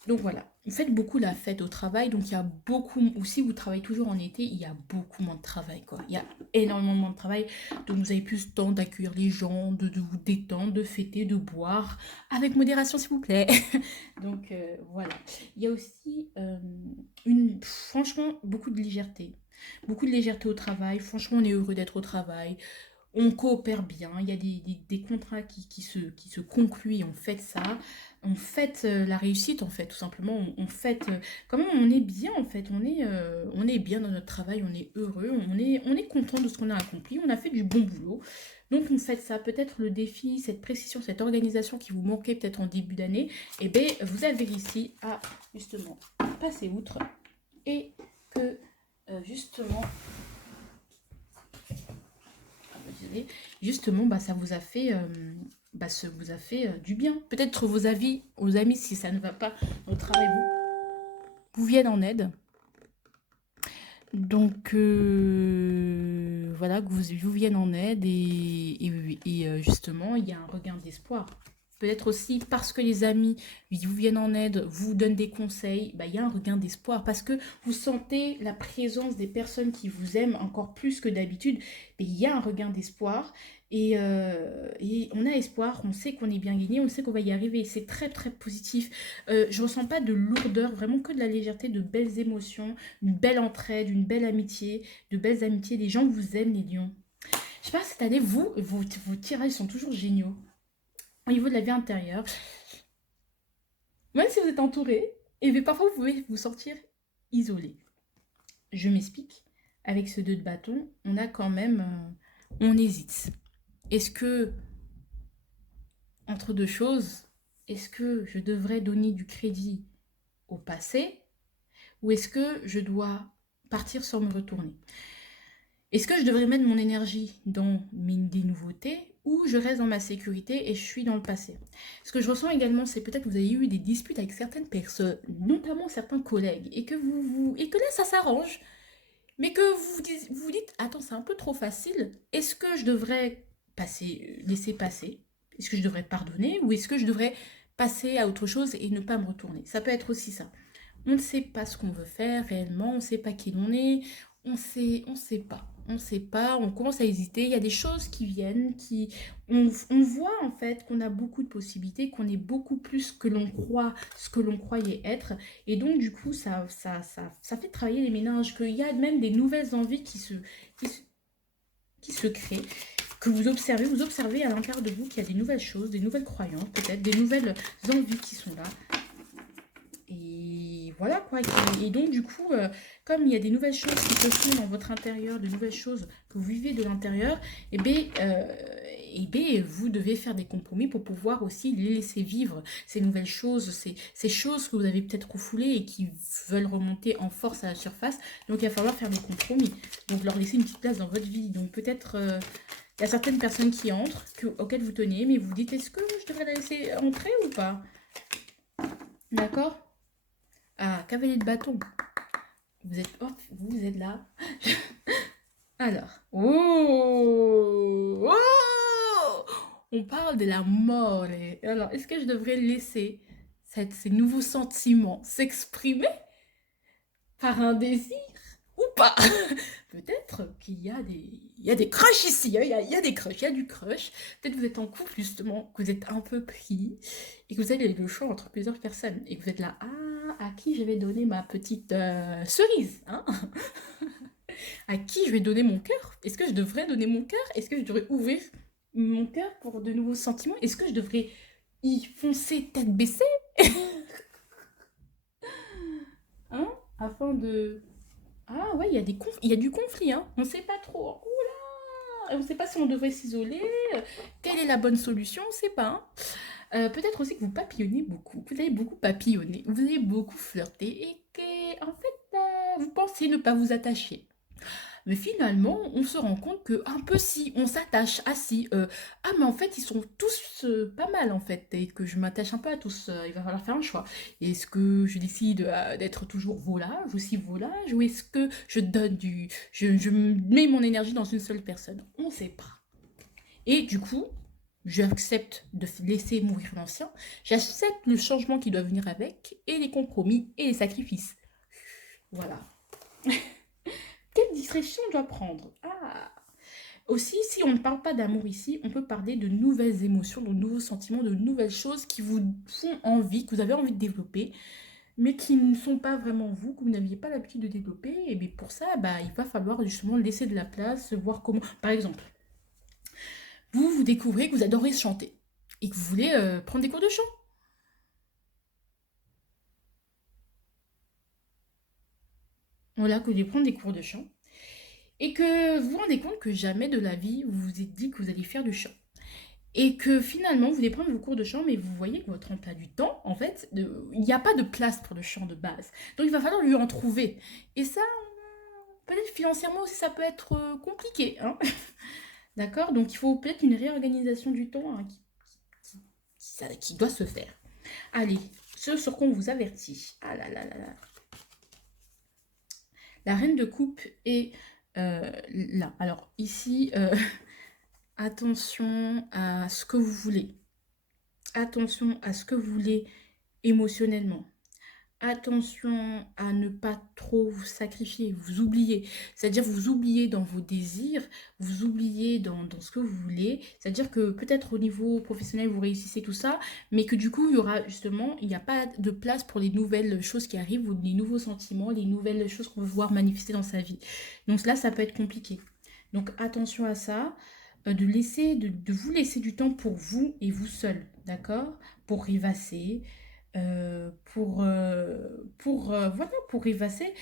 Donc voilà, vous faites beaucoup la fête au travail, donc il y a beaucoup, ou si vous travaillez toujours en été, il y a beaucoup moins de travail, quoi. Il y a énormément moins de travail, donc vous avez plus le temps d'accueillir les gens, de vous détendre, de fêter, de boire, avec modération s'il vous plaît. Donc voilà. Il y a aussi, franchement, beaucoup de légèreté. Beaucoup de légèreté au travail, franchement on est heureux d'être au travail, on coopère bien, il y a des contrats qui se concluent et on fête ça. On fête la réussite en fait, tout simplement. On fête comment on est bien en fait. On est bien dans notre travail, on est heureux, on est content de ce qu'on a accompli, on a fait du bon boulot. Donc on fête ça. Peut-être le défi, cette précision, cette organisation qui vous manquait peut-être en début d'année, et bien vous avez réussi à justement passer outre et que justement désolée, justement, bah, ça vous a fait, ça vous a fait du bien. Peut-être aux amis, si ça ne va pas au travail, vous viennent en aide. Donc, voilà, que vous viennent en aide et justement, il y a un regain d'espoir. Peut-être aussi parce que les amis vous viennent en aide, vous donnent des conseils, bah, il y a un regain d'espoir parce que vous sentez la présence des personnes qui vous aiment encore plus que d'habitude. Mais il y a un regain d'espoir et on a espoir, on sait qu'on est bien gagné, on sait qu'on va y arriver. C'est très très positif. Je ressens pas de lourdeur, vraiment que de la légèreté, de belles émotions, une belle entraide, une belle amitié, de belles amitiés. Les gens vous aiment, les lions. Je sais pas, cette année, vos tirages sont toujours géniaux. Au niveau de la vie intérieure, même si vous êtes entouré, et bien parfois vous pouvez vous sentir isolé. Je m'explique. Avec ce 2 de bâton, on a quand même... on hésite. Est-ce que, entre deux choses, est-ce que je devrais donner du crédit au passé ou est-ce que je dois partir sans me retourner? Est-ce que je devrais mettre mon énergie dans des nouveautés ou je reste dans ma sécurité et je suis dans le passé? Ce que je ressens également, c'est peut-être que vous avez eu des disputes avec certaines personnes, notamment certains collègues, et que et que là ça s'arrange, mais que vous vous dites, attends, c'est un peu trop facile. Est-ce que je devrais laisser passer? Est-ce que je devrais pardonner ou est-ce que je devrais passer à autre chose et ne pas me retourner? Ça peut être aussi ça. On ne sait pas ce qu'on veut faire réellement, on ne sait pas qui l'on est, on sait pas. On ne sait pas, on commence à hésiter, il y a des choses qui viennent, on voit en fait qu'on a beaucoup de possibilités, qu'on est beaucoup plus que l'on croit, ce que l'on croyait être, et donc du coup ça fait travailler les méninges, qu'il y a même des nouvelles envies qui se, qui se créent, que vous observez à l'intérieur de vous qu'il y a des nouvelles choses, des nouvelles croyances peut-être, des nouvelles envies qui sont là, et voilà quoi. Et donc du coup, comme il y a des nouvelles choses qui se font dans votre intérieur, de nouvelles choses que vous vivez de l'intérieur, et bien, vous devez faire des compromis pour pouvoir aussi les laisser vivre, ces nouvelles choses, ces choses que vous avez peut-être refoulées et qui veulent remonter en force à la surface. Donc il va falloir faire des compromis. Donc leur laisser une petite place dans votre vie. Donc peut-être... il y a certaines personnes qui entrent, auxquelles vous tenez, mais vous dites, est-ce que je devrais la laisser entrer ou pas? D'accord? Ah, cavalier de bâton. Vous êtes là. Alors. Oh, oh On parle de la mort. Alors, est-ce que je devrais laisser ces nouveaux sentiments s'exprimer par un désir ou pas? Peut-être qu'il y a il y a des crushs ici, hein, il y a des crushs, il y a du crush. Peut-être que vous êtes en couple justement, que vous êtes un peu pris et que vous avez le choix entre plusieurs personnes et que vous êtes là, ah, à qui je vais donner ma petite cerise, hein? À qui je vais donner mon cœur? Est-ce que je devrais donner mon cœur? Est-ce que je devrais ouvrir mon cœur pour de nouveaux sentiments? Est-ce que je devrais y foncer tête baissée? Hein? Afin de... Ah ouais, il y a il y a du conflit, hein. On sait pas trop. Oula! On ne sait pas si on devrait s'isoler. Quelle est la bonne solution? On ne sait pas, hein. Peut-être aussi que vous papillonnez beaucoup. Vous avez beaucoup papillonné. Vous avez beaucoup flirté. Et que, en fait, vous pensez ne pas vous attacher. Mais finalement, on se rend compte que un peu si on s'attache à si, ah mais en fait ils sont tous pas mal en fait, et que je m'attache un peu à tous, il va falloir faire un choix. Est-ce que je décide d'être toujours volage, aussi volage, ou est-ce que je donne je mets mon énergie dans une seule personne? On ne sait pas. Et du coup, j'accepte de laisser mourir l'ancien, j'accepte le changement qui doit venir avec, et les compromis et les sacrifices. Voilà. Quelle discrétion je dois prendre? Ah. Aussi, si on ne parle pas d'amour ici, on peut parler de nouvelles émotions, de nouveaux sentiments, de nouvelles choses qui vous font envie, que vous avez envie de développer, mais qui ne sont pas vraiment vous, que vous n'aviez pas l'habitude de développer. Et bien pour ça, bah, il va falloir justement laisser de la place, voir comment... Par exemple, vous découvrez que vous adorez chanter et que vous voulez prendre des cours de chant. Voilà, que vous voulez prendre des cours de chant. Et que vous vous rendez compte que jamais de la vie, vous vous êtes dit que vous alliez faire du chant. Et que finalement, vous voulez prendre vos cours de chant, mais vous voyez que votre emploi du temps, en fait, il n'y a pas de place pour le chant de base. Donc il va falloir lui en trouver. Et ça, peut-être financièrement aussi, ça peut être compliqué, hein. D'accord? Donc il faut peut-être une réorganisation du temps, hein, qui doit se faire. Allez, ce sur quoi on vous avertit. Ah là là là là. La reine de coupe est là. Alors ici, attention à ce que vous voulez. Attention à ce que vous voulez émotionnellement. Attention à ne pas trop vous sacrifier, vous oublier. C'est-à-dire vous oubliez dans vos désirs, vous oubliez dans ce que vous voulez. C'est-à-dire que peut-être au niveau professionnel, vous réussissez tout ça, mais que du coup, il y aura justement, il n'y a pas de place pour les nouvelles choses qui arrivent, ou les nouveaux sentiments, les nouvelles choses qu'on veut voir manifester dans sa vie. Donc là, ça peut être compliqué. Donc attention à ça, de vous laisser du temps pour vous et vous seul, d'accord? Pour rêvasser, voilà, pour rêvasser,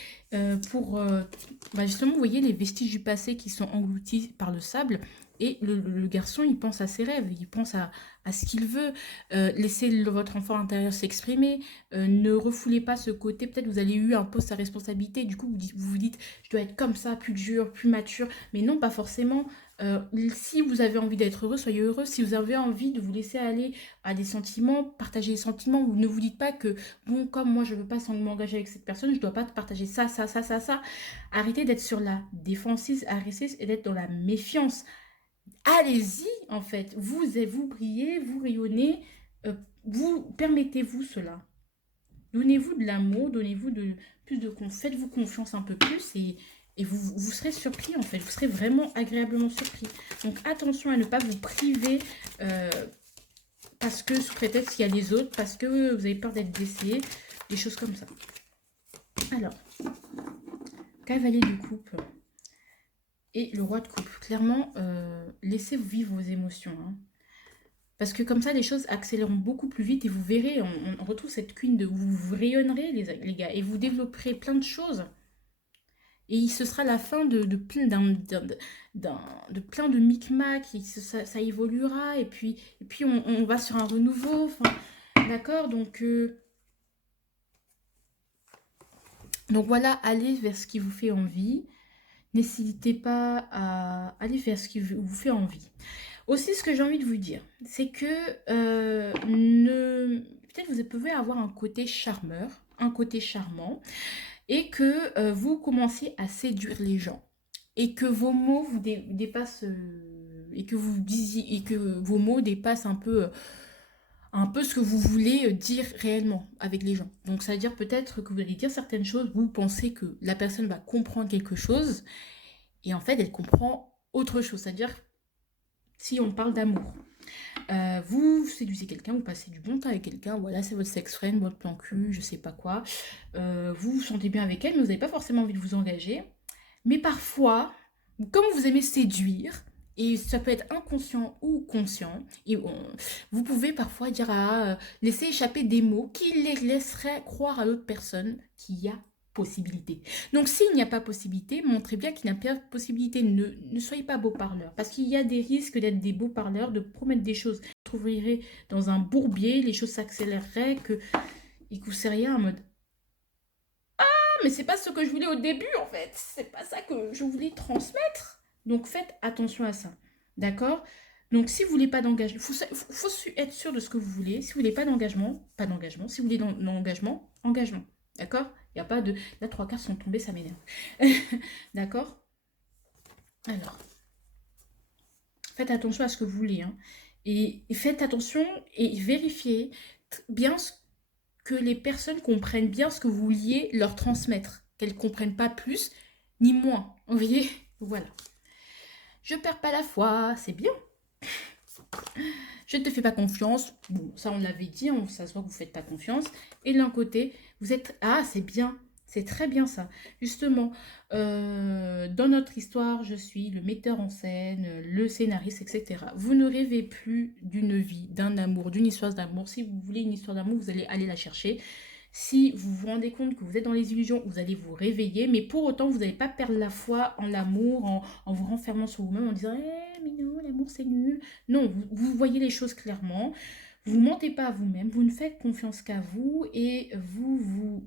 justement, vous voyez les vestiges du passé qui sont engloutis par le sable, et le garçon, il pense à ses rêves, il pense à ce qu'il veut. Laissez votre enfant intérieur s'exprimer, ne refoulez pas ce côté, peut-être vous avez eu un poste à responsabilité, du coup vous vous dites, je dois être comme ça, plus dur, plus mature, mais non, pas forcément. Si vous avez envie d'être heureux, soyez heureux. Si vous avez envie de vous laisser aller à des sentiments, partagez les sentiments. Vous ne vous dites pas que, bon, comme moi je ne veux pas m'engager avec cette personne, je ne dois pas partager ça, ça, ça, ça, ça. Arrêtez d'être sur la défensive, arrêtez d'être dans la méfiance. Allez-y, en fait. Vous brillez, vous rayonnez. Vous permettez-vous cela. Donnez-vous de l'amour, donnez-vous plus de confiance. Faites-vous confiance un peu plus, et vous serez surpris, en fait. Vous serez vraiment agréablement surpris. Donc attention à ne pas vous priver parce que sous prétexte qu'il y a des autres, parce que vous avez peur d'être blessé, des choses comme ça. Alors, cavalier de coupe et le roi de coupe. Clairement, laissez-vous vivre vos émotions, hein. Parce que comme ça, les choses accéléreront beaucoup plus vite, et vous verrez, on retrouve cette queen de... Vous rayonnerez, les gars, et vous développerez plein de choses. Et ce sera la fin de plein de micmacs, ça évoluera, et puis on va sur un renouveau, enfin, d'accord, donc voilà, allez vers ce qui vous fait envie, n'hésitez pas à aller vers ce qui vous fait envie. Aussi, ce que j'ai envie de vous dire, c'est que peut-être vous pouvez avoir un côté charmeur, un côté charmant, et que vous commencez à séduire les gens, et que vos mots vous dépassent et que vous disiez et que vos mots dépassent un peu ce que vous voulez dire réellement avec les gens. Donc ça veut dire peut-être que vous allez dire certaines choses, vous pensez que la personne va comprendre quelque chose, et en fait elle comprend autre chose. C'est-à-dire si on parle d'amour. Vous séduisez quelqu'un, vous passez du bon temps avec quelqu'un, voilà, c'est votre sex friend, votre plan cul, je sais pas quoi. Vous vous sentez bien avec elle, mais vous n'avez pas forcément envie de vous engager. Mais parfois, comme vous aimez séduire, et ça peut être inconscient ou conscient, vous pouvez parfois dire laisser échapper des mots qui les laisseraient croire à l'autre personne qu'il y a possibilité. Donc s'il n'y a pas possibilité, montrez bien qu'il n'y a pas possibilité. Ne soyez pas beau parleur, parce qu'il y a des risques d'être des beaux parleurs, de promettre des choses. Vous trouverez dans un bourbier, les choses s'accéléreraient, et que vous seriez en mode mais c'est pas ce que je voulais au début en fait, c'est pas ça que je voulais transmettre. Donc faites attention à ça, d'accord? Donc si vous voulez pas d'engagement, faut être sûr de ce que vous voulez. Si vous voulez pas d'engagement, pas d'engagement. Si vous voulez d'engagement, engagement, d'accord? Il n'y a pas de... Là, 3 quarts sont tombés, ça m'énerve. D'accord? Alors, faites attention à ce que vous voulez, hein. Et faites attention et vérifiez bien que les personnes comprennent bien ce que vous vouliez leur transmettre, qu'elles ne comprennent pas plus ni moins. Vous voyez? Voilà. Je perds pas la foi, c'est bien. Je ne te fais pas confiance. Bon, ça on l'avait dit, ça se voit que vous ne faites pas confiance. Et de l'un côté, vous êtes... Ah, c'est bien. C'est très bien ça. Justement, dans notre histoire, je suis le metteur en scène, le scénariste, etc. Vous ne rêvez plus d'une vie, d'un amour, d'une histoire d'amour. Si vous voulez une histoire d'amour, vous allez aller la chercher. Si vous vous rendez compte que vous êtes dans les illusions, vous allez vous réveiller. Mais pour autant, vous n'allez pas perdre la foi en l'amour, en vous renfermant sur vous-même, en disant mais non, l'amour c'est nul. Non, vous voyez les choses clairement. Vous ne mentez pas à vous-même, vous ne faites confiance qu'à vous et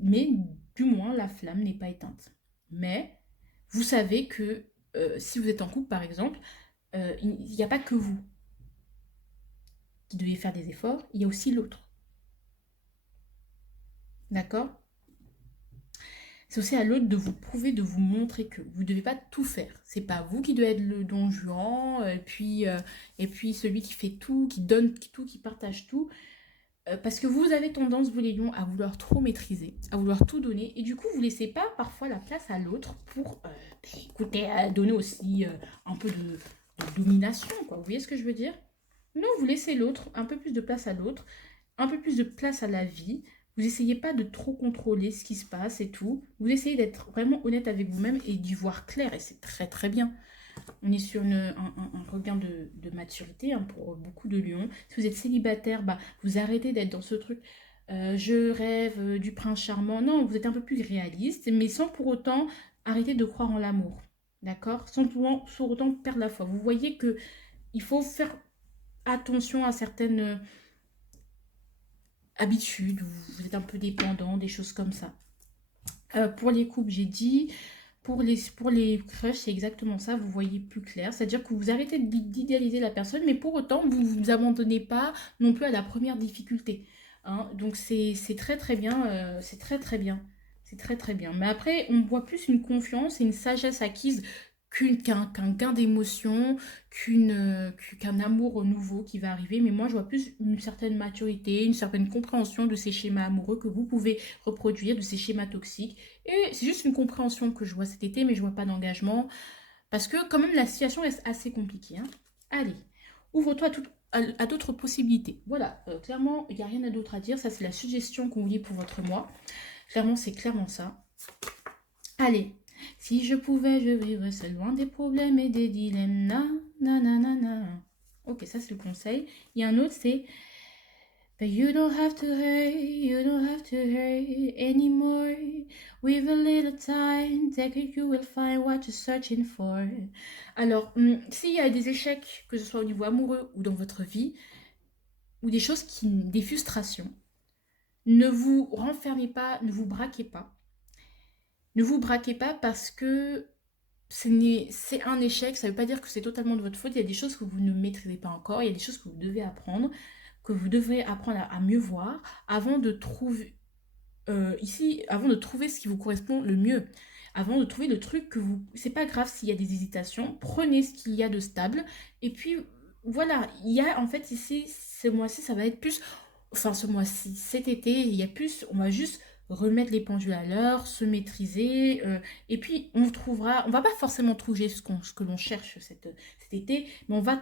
mais du moins la flamme n'est pas éteinte. Mais vous savez que si vous êtes en couple par exemple, il n'y a pas que vous qui devez faire des efforts, il y a aussi l'autre. D'accord? C'est aussi à l'autre de vous prouver, de vous montrer que vous ne devez pas tout faire. C'est pas vous qui devez être le don Juan, et puis celui qui fait tout, qui donne tout, qui partage tout. Parce que vous avez tendance, vous les lions, à vouloir trop maîtriser, à vouloir tout donner. Et du coup, vous ne laissez pas parfois la place à l'autre pour, écoutez, donner aussi un peu de domination, quoi. Vous voyez ce que je veux dire? Non, vous laissez l'autre, un peu plus de place à l'autre, un peu plus de place à la vie. Vous essayez pas de trop contrôler ce qui se passe et tout. Vous essayez d'être vraiment honnête avec vous-même et d'y voir clair. Et c'est très très bien. On est sur un regain de maturité hein, pour beaucoup de lions. Si vous êtes célibataire, bah, vous arrêtez d'être dans ce truc. Je rêve du prince charmant. Non, vous êtes un peu plus réaliste, mais sans pour autant arrêter de croire en l'amour. D'accord? Sans pour autant perdre la foi. Vous voyez que il faut faire attention à certaines habitudes, où vous êtes un peu dépendant, des choses comme ça. Pour les couples, j'ai dit, pour les crushs, c'est exactement ça, vous voyez plus clair. C'est-à-dire que vous arrêtez d'idéaliser la personne, mais pour autant, vous ne vous abandonnez pas non plus à la première difficulté. Hein. Donc c'est très très bien, c'est très très bien. C'est très très bien. Mais après, on voit plus une confiance et une sagesse acquise qu'un gain d'émotion, qu'un amour nouveau qui va arriver. Mais moi, je vois plus une certaine maturité, une certaine compréhension de ces schémas amoureux que vous pouvez reproduire, de ces schémas toxiques. Et c'est juste une compréhension que je vois cet été, mais je vois pas d'engagement. Parce que quand même, la situation reste assez compliquée. Hein. Allez, ouvre-toi à d'autres possibilités. Voilà, clairement, il n'y a rien d'autre à dire. Ça, c'est la suggestion qu'on vous dit pour votre mois. Clairement, c'est clairement ça. Allez, si je pouvais, je vivrais seul loin des problèmes et des dilemmes. Na, na, na, na, na. Ok, ça, c'est le conseil. Il y a un autre, c'est... But you don't have to hurt, you don't have to hurt anymore. With a little time, take it, you will find what you're searching for. Alors, s'il y a des échecs, que ce soit au niveau amoureux ou dans votre vie, ou des choses des frustrations, ne vous renfermez pas, ne vous braquez pas. Ne vous braquez pas parce que c'est un échec, ça ne veut pas dire que c'est totalement de votre faute. Il y a des choses que vous ne maîtrisez pas encore, il y a des choses que vous devez apprendre, que vous devrez apprendre à mieux voir avant de trouver avant de trouver ce qui vous correspond le mieux. avant de trouver le truc que vous... C'est pas grave s'il y a des hésitations, prenez ce qu'il y a de stable. Et puis, voilà, il y a en fait ici, ce mois-ci, ça va être plus... Enfin, ce mois-ci, cet été, il y a plus... On va juste remettre les pendules à l'heure, se maîtriser. Et puis, on trouvera... On va pas forcément trouver ce que l'on cherche cet été, mais on va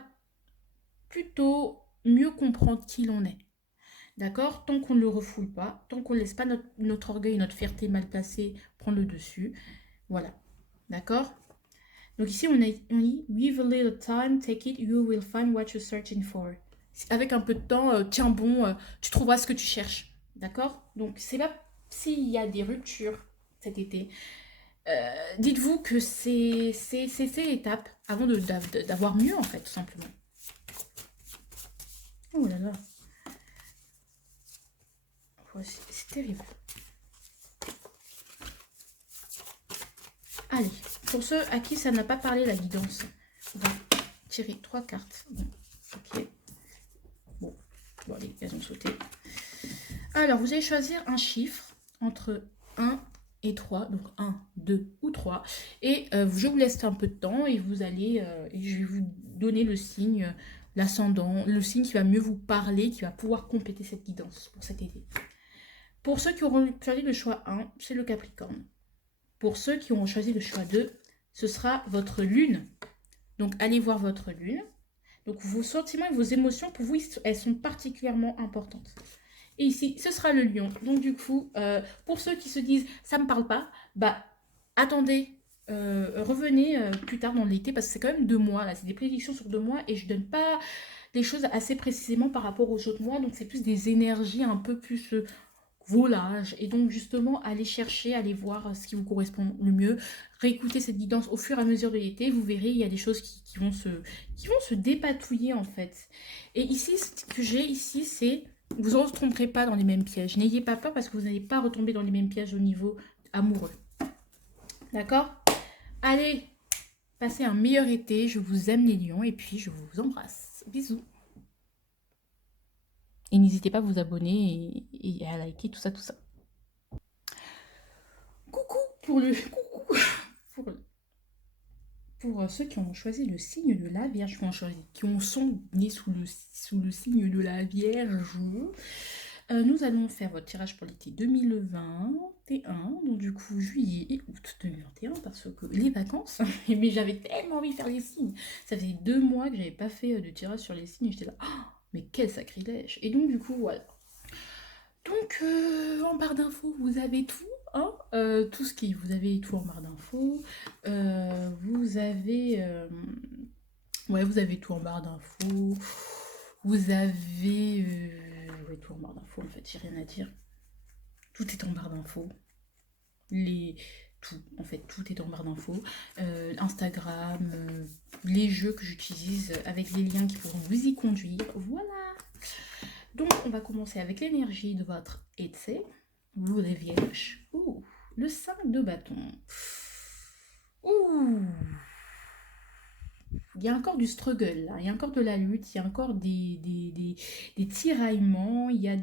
plutôt mieux comprendre qui l'on est. D'accord? Tant qu'on ne le refoule pas, tant qu'on ne laisse pas notre orgueil, notre fierté mal placée prendre le dessus. Voilà. D'accord? Donc ici, on dit With a little time, take it, you will find what you're searching for. Avec un peu de temps, tiens bon, tu trouveras ce que tu cherches. D'accord? Donc, c'est pas s'il y a des ruptures cet été. Dites-vous que c'est l'étape avant d'avoir mieux, en fait, tout simplement. Oh là là. C'est terrible. Allez, pour ceux à qui ça n'a pas parlé la guidance, on va tirer 3 cartes. Bon, ok. Bon, allez, elles ont sauté. Alors, vous allez choisir un chiffre entre 1 et 3. Donc 1, 2 ou 3. Et je vous laisse un peu de temps et vous allez... et je vais vous donner le signe, l'ascendant, le signe qui va mieux vous parler, qui va pouvoir compléter cette guidance pour cet été. Pour ceux qui auront choisi le choix 1, c'est le Capricorne. Pour ceux qui auront choisi le choix 2, ce sera votre lune. Donc, allez voir votre lune. Donc, vos sentiments et vos émotions, pour vous, elles sont particulièrement importantes. Et ici, ce sera le lion. Donc, du coup, pour ceux qui se disent « ça ne me parle pas », bah, attendez, revenez plus tard dans l'été, parce que c'est quand même 2 mois, là. C'est des prédictions sur 2 mois, et je ne donne pas des choses assez précisément par rapport aux autres mois. Donc, c'est plus des énergies un peu plus... volage, et donc justement aller chercher, aller voir ce qui vous correspond le mieux, réécouter cette guidance au fur et à mesure de l'été, vous verrez, il y a des choses qui vont se dépatouiller en fait. Et ici, ce que j'ai ici, c'est, vous ne retomberez pas dans les mêmes pièges, n'ayez pas peur parce que vous n'allez pas retomber dans les mêmes pièges au niveau amoureux. D'accord? Allez, passez un meilleur été, je vous aime les lions, et puis je vous embrasse. Bisous. Et n'hésitez pas à vous abonner et à liker, tout ça, tout ça. Coucou pour ceux qui ont choisi le signe de la Vierge, qui sont nés sous le signe de la Vierge. Nous allons faire votre tirage pour l'été 2021, donc du coup juillet et août 2021, parce que les vacances, mais j'avais tellement envie de faire les signes. Ça faisait 2 mois que j'avais pas fait de tirage sur les signes, et j'étais là, oh, mais quel sacrilège. Et donc du coup, voilà. Donc, en barre d'infos, vous avez tout. Hein, tout ce qui... Vous avez tout en barre d'infos. Vous avez... ouais, vous avez tout en barre d'infos. Vous avez... ouais, tout en barre d'infos, en fait, j'ai rien à dire. Tout est en barre d'infos. Tout, en fait, tout est en barre d'infos. Instagram, les jeux que j'utilise avec les liens qui pourront vous y conduire. Voilà. Donc, on va commencer avec l'énergie de votre été. Vous les vierges. Ouh, le 5 de bâton. Ouh. Il y a encore du struggle, là. Il y a encore de la lutte. Il y a encore des tiraillements. Il y a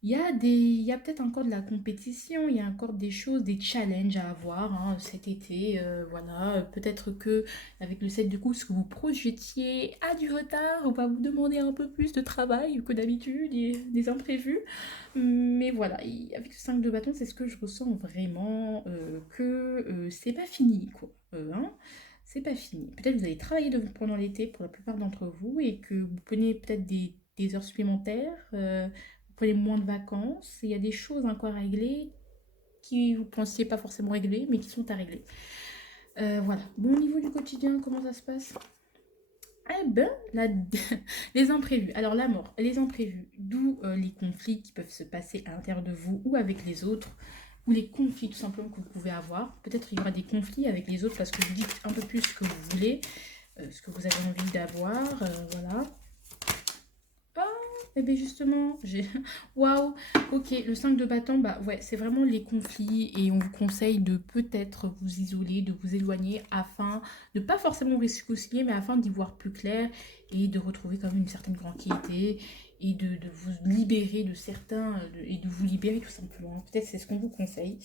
il y a peut-être encore de la compétition, il y a encore des choses, des challenges à avoir hein, cet été. Voilà, peut-être que avec le 7 de coups, ce que vous projetiez a du retard, on va vous demander un peu plus de travail que d'habitude, des imprévus. Mais voilà, avec ce 5 de bâton, c'est ce que je ressens vraiment, que c'est pas fini, quoi. Hein, c'est pas fini. Peut-être que vous allez travailler pendant l'été pour la plupart d'entre vous et que vous prenez peut-être des heures supplémentaires. Prenez moins de vacances, il y a des choses encore à régler qui vous pensiez pas forcément régler, mais qui sont à régler. Voilà. Bon, au niveau du quotidien, comment ça se passe? Eh ben, les imprévus. Alors, la mort, les imprévus, d'où les conflits qui peuvent se passer à l'intérieur de vous ou avec les autres, ou les conflits tout simplement que vous pouvez avoir. Peut-être il y aura des conflits avec les autres parce que vous dites un peu plus ce que vous voulez, ce que vous avez envie d'avoir, voilà. Et bien justement, j'ai... Waouh. Ok, le 5 de bâton, bah ouais, c'est vraiment les conflits et on vous conseille de peut-être vous isoler, de vous éloigner afin de pas forcément vous réconcilier, mais afin d'y voir plus clair et de retrouver quand même une certaine tranquillité et de vous libérer de certains et de vous libérer tout simplement. Peut-être c'est ce qu'on vous conseille.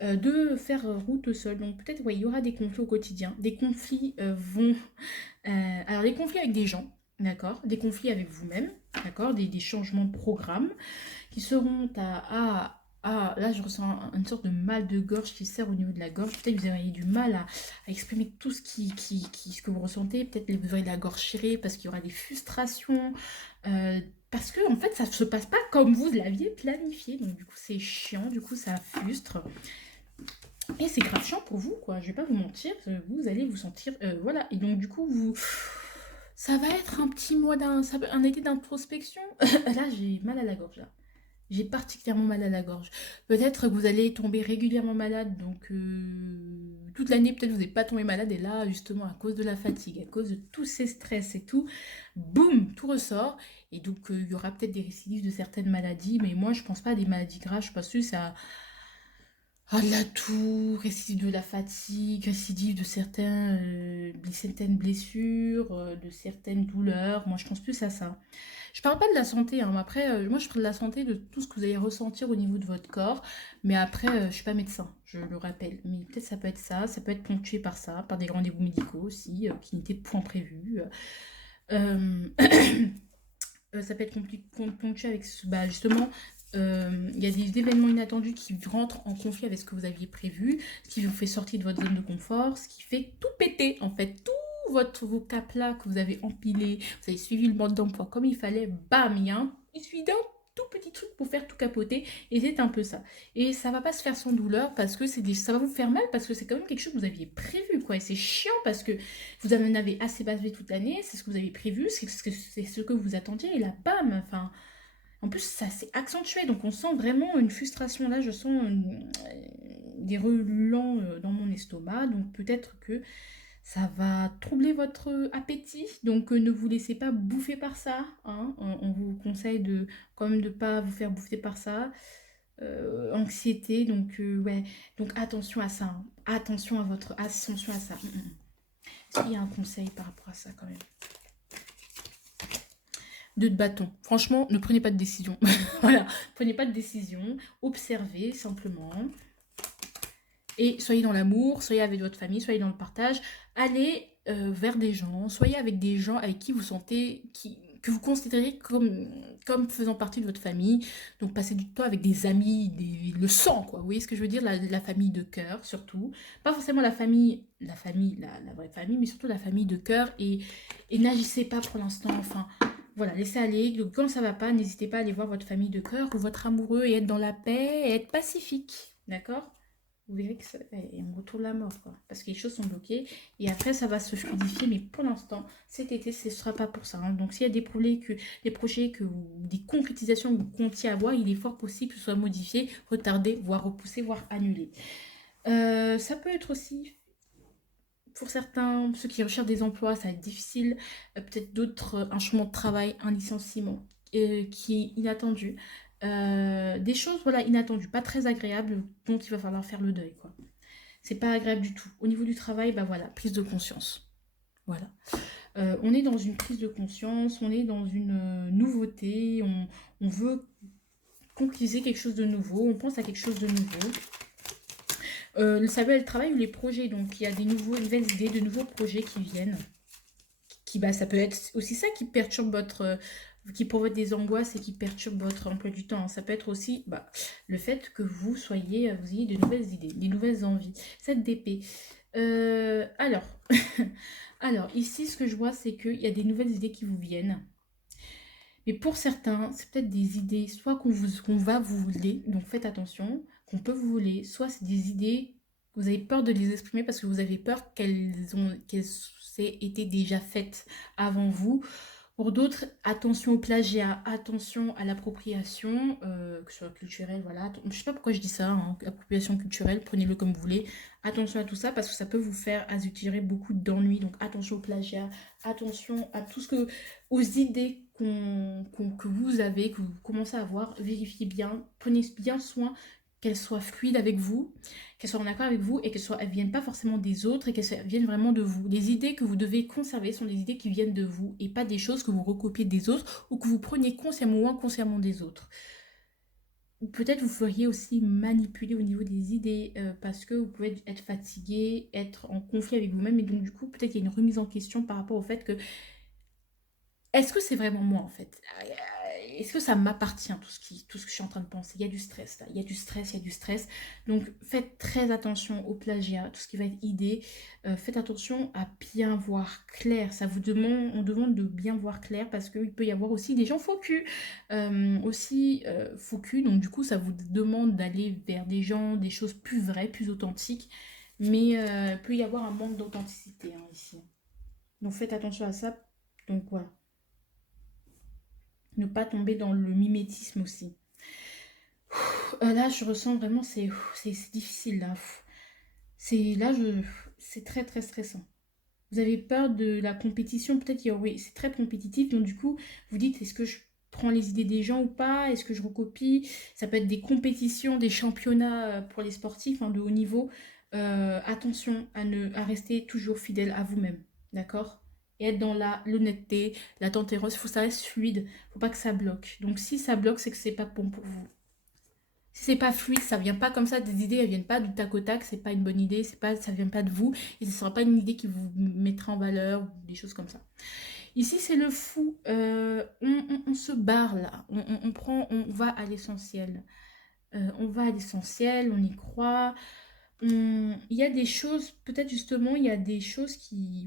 de faire route seul. Donc peut-être, ouais, il y aura des conflits au quotidien. Des conflits vont... alors, des conflits avec des gens, d'accord? Des conflits avec vous-même, d'accord? Des changements de programme qui seront là, je ressens une sorte de mal de gorge qui sert au niveau de la gorge. Peut-être que vous aurez du mal à exprimer tout ce, ce que vous ressentez. Peut-être que vous aurez la gorge serrée parce qu'il y aura des frustrations. Parce que, en fait, ça ne se passe pas comme vous l'aviez planifié. Donc, du coup, c'est chiant. Du coup, ça frustre. Et c'est grave chiant pour vous, quoi. Je vais pas vous mentir. Vous allez vous sentir... voilà. Et donc, du coup, vous... Ça va être un petit mois un été d'introspection. Là, j'ai mal à la gorge, là. J'ai particulièrement mal à la gorge. Peut-être que vous allez tomber régulièrement malade, donc toute l'année, peut-être vous n'êtes pas tombé malade, et là, justement, à cause de la fatigue, à cause de tous ces stress et tout, boum, tout ressort. Et donc, il y aura peut-être des récidives de certaines maladies, mais moi, je pense pas à des maladies graves, je pense plus à de la toux, récidive de la fatigue, récidive de certaines blessures, de certaines douleurs. Moi, je pense plus à ça. Je parle pas de la santé, hein, mais après, moi je parle de la santé, de tout ce que vous allez ressentir au niveau de votre corps. Mais après, je suis pas médecin, je le rappelle. Mais peut-être ça peut être ça peut être ponctué par ça, par des rendez-vous médicaux aussi, qui n'étaient point prévus. Euh, ça peut être ponctué avec, bah, justement, il y a des événements inattendus qui rentrent en conflit avec ce que vous aviez prévu, ce qui vous fait sortir de votre zone de confort, ce qui fait tout péter, en fait, tout vos caps là que vous avez empilés, vous avez suivi le mode d'emploi comme il fallait, bam, il suffit d'un tout petit truc pour faire tout capoter, et c'est un peu ça. Et ça va pas se faire sans douleur, parce que ça va vous faire mal, parce que c'est quand même quelque chose que vous aviez prévu, quoi, et c'est chiant, parce que vous en avez assez basé toute l'année, c'est ce que vous avez prévu, c'est ce que vous attendiez, et là, bam, enfin, en plus, ça s'est accentué, donc on sent vraiment une frustration. Là, je sens des relents dans mon estomac, donc peut-être que ça va troubler votre appétit, donc ne vous laissez pas bouffer par ça, hein. On vous conseille de quand même de pas vous faire bouffer par ça. Anxiété, donc ouais, donc attention à ça, hein. Attention à ça. Est-ce qu'il y a un conseil par rapport à ça quand même? De bâton. Franchement, ne prenez pas de décision. Voilà, prenez pas de décision, observez simplement. Et soyez dans l'amour, soyez avec votre famille, soyez dans le partage. Allez vers des gens, soyez avec des gens avec qui vous sentez, que vous considérez comme faisant partie de votre famille. Donc passez du temps avec des amis, le sang, quoi. Vous voyez ce que je veux dire? La famille de cœur, surtout. Pas forcément la vraie famille, mais surtout la famille de cœur. Et n'agissez pas pour l'instant, enfin... Voilà, laissez aller. Donc, quand ça va pas, n'hésitez pas à aller voir votre famille de cœur ou votre amoureux et être dans la paix et être pacifique. D'accord? Vous verrez que ça, et on retourne la mort, quoi. Parce que les choses sont bloquées. Et après, ça va se fluidifier. Mais pour l'instant, cet été, ce ne sera pas pour ça, hein. Donc, s'il y a des projets, des concrétisations que vous comptiez avoir, il est fort possible que ce soit modifié, retardé, voire repoussé, voire annulé. Ça peut être aussi, pour certains, ceux qui recherchent des emplois, ça va être difficile. Peut-être d'autres, un changement de travail, un licenciement qui est inattendu. Des choses, voilà, inattendues, pas très agréables, dont il va falloir faire le deuil, quoi. C'est pas agréable du tout. Au niveau du travail, bah voilà, prise de conscience. Voilà. On est dans une prise de conscience, on est dans une nouveauté, on veut concrétiser quelque chose de nouveau, on pense à quelque chose de nouveau. Ça peut être le travail ou les projets, donc il y a nouvelles idées, de nouveaux projets qui viennent. Bah, ça peut être aussi ça qui perturbe qui provoque des angoisses et qui perturbe votre emploi du temps, hein. Ça peut être aussi bah, le fait que vous ayez de nouvelles idées, des nouvelles envies. Cette d'épée. Alors, alors, ici, ce que je vois, c'est qu'il y a des nouvelles idées qui vous viennent. Mais pour certains, c'est peut-être des idées, soit qu'on va vous voler, donc faites attention, qu'on peut vous voler, soit c'est des idées, vous avez peur de les exprimer parce que vous avez peur qu'elles aient été déjà faites avant vous. Pour d'autres, attention au plagiat, attention à l'appropriation, que ce soit culturelle, voilà. Je ne sais pas pourquoi je dis ça, hein, appropriation culturelle, prenez-le comme vous voulez. Attention à tout ça parce que ça peut vous faire assurer beaucoup d'ennuis. Donc attention au plagiat, attention à tout aux idées que vous avez, que vous commencez à avoir. Vérifiez bien, prenez bien soin qu'elles soient fluides avec vous, qu'elles soient en accord avec vous et elles viennent pas forcément des autres et qu'elles viennent vraiment de vous. Les idées que vous devez conserver sont des idées qui viennent de vous et pas des choses que vous recopiez des autres ou que vous preniez consciemment ou inconsciemment des autres. peut-être vous feriez aussi manipuler au niveau des idées parce que vous pouvez être fatigué, être en conflit avec vous-même et donc du coup peut-être qu'il y a une remise en question par rapport au fait que est-ce que c'est vraiment moi en fait? Est-ce que ça m'appartient tout ce que je suis en train de penser? Il y a du stress là, il y a du stress, il y a du stress. Donc faites très attention au plagiat, tout ce qui va être idée. Faites attention à bien voir clair. Ça vous demande, on demande de bien voir clair parce qu'il peut y avoir aussi des gens faux cul. Faux cul, donc du coup ça vous demande d'aller vers des gens, des choses plus vraies, plus authentiques. Mais il peut y avoir un manque d'authenticité hein, ici. Donc faites attention à ça. Donc voilà. Ne pas tomber dans le mimétisme aussi. Là, je ressens vraiment, c'est difficile là. C'est là, c'est très très stressant. Vous avez peur de la compétition, peut-être oui, c'est très compétitif, donc du coup, vous dites est-ce que je prends les idées des gens ou pas? Est-ce que je recopie? Ça peut être des compétitions, des championnats pour les sportifs hein, de haut niveau. Attention à rester toujours fidèle à vous-même, d'accord? Et être dans l'honnêteté, la tempérance, il faut que ça reste fluide, faut pas que ça bloque. Donc si ça bloque, c'est que c'est pas bon pour vous. Si c'est pas fluide, ça vient pas comme ça, des idées, elles viennent pas du tac au tac, c'est pas une bonne idée, ça vient pas de vous, et ce sera pas une idée qui vous mettra en valeur, ou des choses comme ça. Ici, c'est le fou, on se barre là, on va à l'essentiel. On va à l'essentiel, on y croit. Il y a des choses, peut-être justement, il y a des choses qui...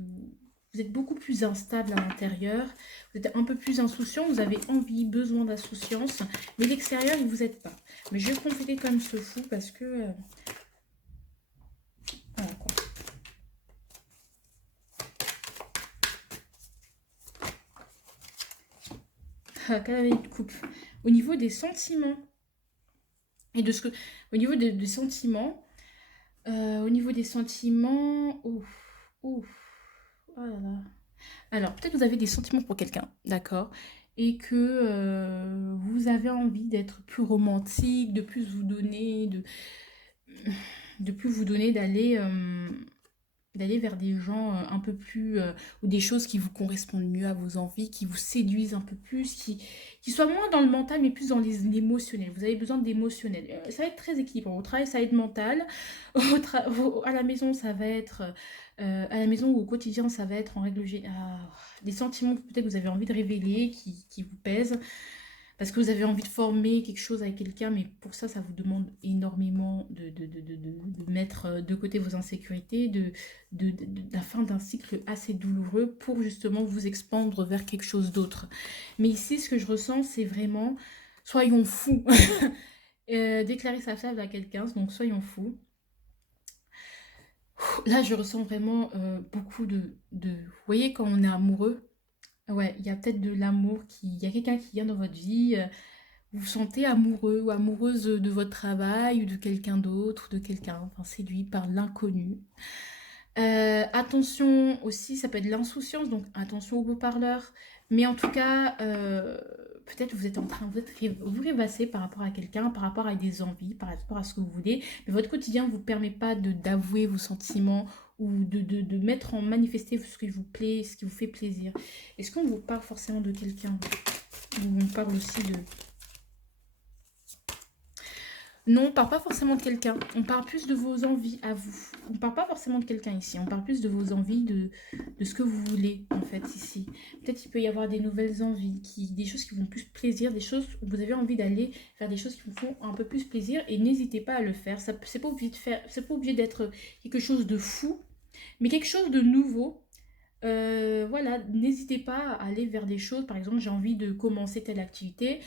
Vous êtes beaucoup plus instable à l'intérieur, vous êtes un peu plus insouciant, vous avez envie, besoin d'insouciance, mais l'extérieur, il vous aide pas. Mais je vais compléter quand même ce fou parce que... voilà, quoi. Cavalier de coupe. Au niveau des sentiments, et de ce que... Au niveau des sentiments, ouf, ouf, oh là là. Alors, peut-être vous avez des sentiments pour quelqu'un, d'accord? Et que vous avez envie d'être plus romantique, de plus vous donner, de plus vous donner, d'aller vers des gens un peu plus, ou des choses qui vous correspondent mieux à vos envies, qui vous séduisent un peu plus, qui soient moins dans le mental, mais plus dans l'émotionnel. Vous avez besoin d'émotionnel. Ça va être très équilibré. Au travail, ça va être mental. À la maison, ça va être... à la maison ou au quotidien, ça va être en règle générale des sentiments que peut-être vous avez envie de révéler, qui vous pèsent. Parce que vous avez envie de former quelque chose avec quelqu'un, mais pour ça, ça vous demande énormément de mettre de côté vos insécurités, la fin d'un cycle assez douloureux pour justement vous expandre vers quelque chose d'autre. Mais ici, ce que je ressens, c'est vraiment, soyons fous. Déclarer sa flamme à quelqu'un, donc soyons fous. Là, je ressens vraiment beaucoup Vous voyez, quand on est amoureux, ouais, il y a peut-être de l'amour il y a quelqu'un qui vient dans votre vie. Vous vous sentez amoureux ou amoureuse de votre travail ou de quelqu'un d'autre, de quelqu'un, enfin séduit par l'inconnu. Attention aussi, ça peut être de l'insouciance, donc attention aux beaux-parleurs. Mais en tout cas, peut-être vous êtes en train, vous rêvassez par rapport à quelqu'un, par rapport à des envies, par rapport à ce que vous voulez. Mais votre quotidien ne vous permet pas d'avouer vos sentiments ou de mettre en manifester ce qui vous plaît, ce qui vous fait plaisir. Est-ce qu'on vous parle forcément de quelqu'un? Ou on parle aussi de... Non, on parle pas forcément de quelqu'un. On parle plus de vos envies à vous. On parle pas forcément de quelqu'un ici. On parle plus de vos envies, de ce que vous voulez, en fait, ici. Peut-être qu'il peut y avoir des nouvelles envies, des choses qui vont plus plaisir, des choses où vous avez envie d'aller faire des choses qui vous font un peu plus plaisir. Et n'hésitez pas à le faire. C'est pas obligé de faire, c'est pas obligé d'être quelque chose de fou, mais quelque chose de nouveau. Voilà, n'hésitez pas à aller vers des choses. Par exemple, j'ai envie de commencer telle activité,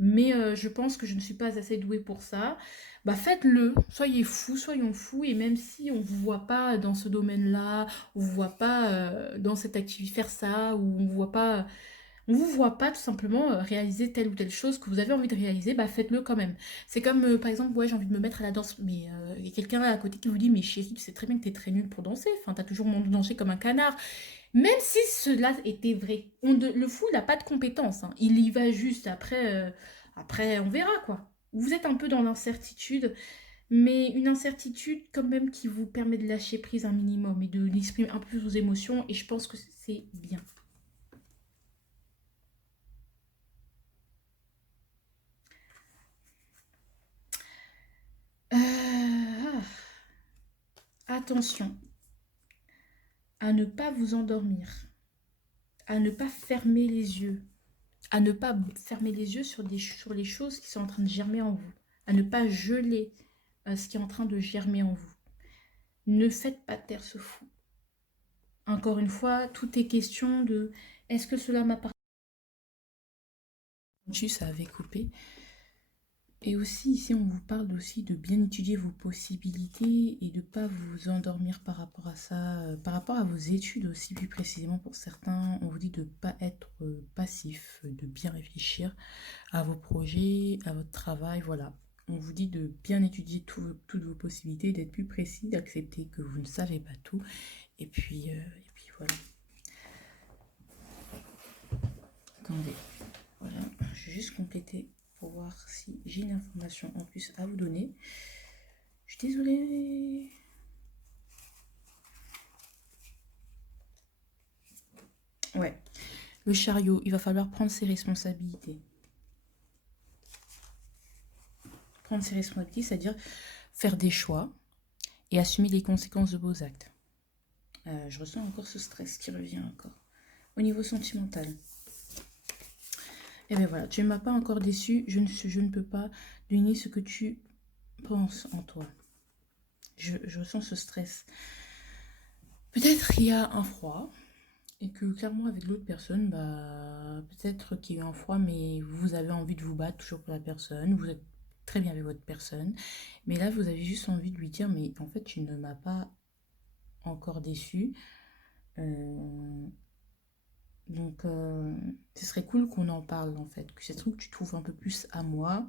mais je pense que je ne suis pas assez douée pour ça. Bah faites-le, soyez fous, soyons fous, et même si on ne vous voit pas dans ce domaine-là, on ne vous voit pas dans cette activité faire ça, ou on vous voit pas tout simplement réaliser telle ou telle chose que vous avez envie de réaliser, bah faites-le quand même. C'est comme par exemple, ouais, j'ai envie de me mettre à la danse, mais il y a quelqu'un à côté qui vous dit, mais chérie, tu sais très bien que t'es très nulle pour danser, enfin, t'as toujours dansé comme un canard. Même si cela était vrai, le fou n'a pas de compétences, hein. Il y va juste après, on verra quoi. Vous êtes un peu dans l'incertitude, mais une incertitude quand même qui vous permet de lâcher prise un minimum et de l'exprimer un peu plus vos émotions, et je pense que c'est bien. attention à ne pas vous endormir, à ne pas fermer les yeux, à ne pas fermer les yeux sur les choses qui sont en train de germer en vous, à ne pas geler ce qui est en train de germer en vous. Ne faites pas taire ce fou. Encore une fois, tout est question de est-ce que cela m'appartient? Ça avait coupé. Et aussi, ici, on vous parle aussi de bien étudier vos possibilités et de ne pas vous endormir par rapport à ça, par rapport à vos études aussi, plus précisément pour certains. On vous dit de ne pas être passif, de bien réfléchir à vos projets, à votre travail, voilà. On vous dit de bien étudier toutes vos possibilités, d'être plus précis, d'accepter que vous ne savez pas tout. Et puis voilà. Attendez, voilà, je vais juste compléter pour voir si j'ai une information en plus à vous donner. Je suis désolée. Ouais, le chariot, il va falloir prendre ses responsabilités. Prendre ses responsabilités, c'est-à-dire faire des choix et assumer les conséquences de vos actes. Je ressens encore ce stress qui revient encore. Au niveau sentimental. Et bien voilà, tu ne m'as pas encore déçu, je ne peux pas deviner ce que tu penses en toi. Je ressens ce stress. Peut-être qu'il y a un froid et que clairement avec l'autre personne, bah, peut-être qu'il y a eu un froid, mais vous avez envie de vous battre toujours pour la personne, vous êtes très bien avec votre personne, mais là vous avez juste envie de lui dire, mais en fait tu ne m'as pas encore déçu. Donc, ce serait cool qu'on en parle en fait, que ça se trouve que tu trouves un peu plus à moi,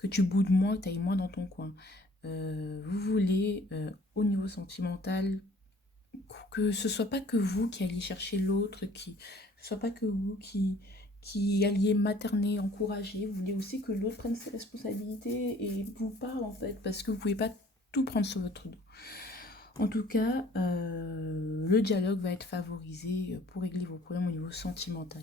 que tu boudes moins, que tu ailles moins dans ton coin. Vous voulez, au niveau sentimental, que ce soit pas que vous qui alliez chercher l'autre, ce soit pas que vous qui alliez materner, encourager. Vous voulez aussi que l'autre prenne ses responsabilités et vous parle en fait, parce que vous pouvez pas tout prendre sur votre dos. En tout cas, le dialogue va être favorisé pour régler vos problèmes au niveau sentimental.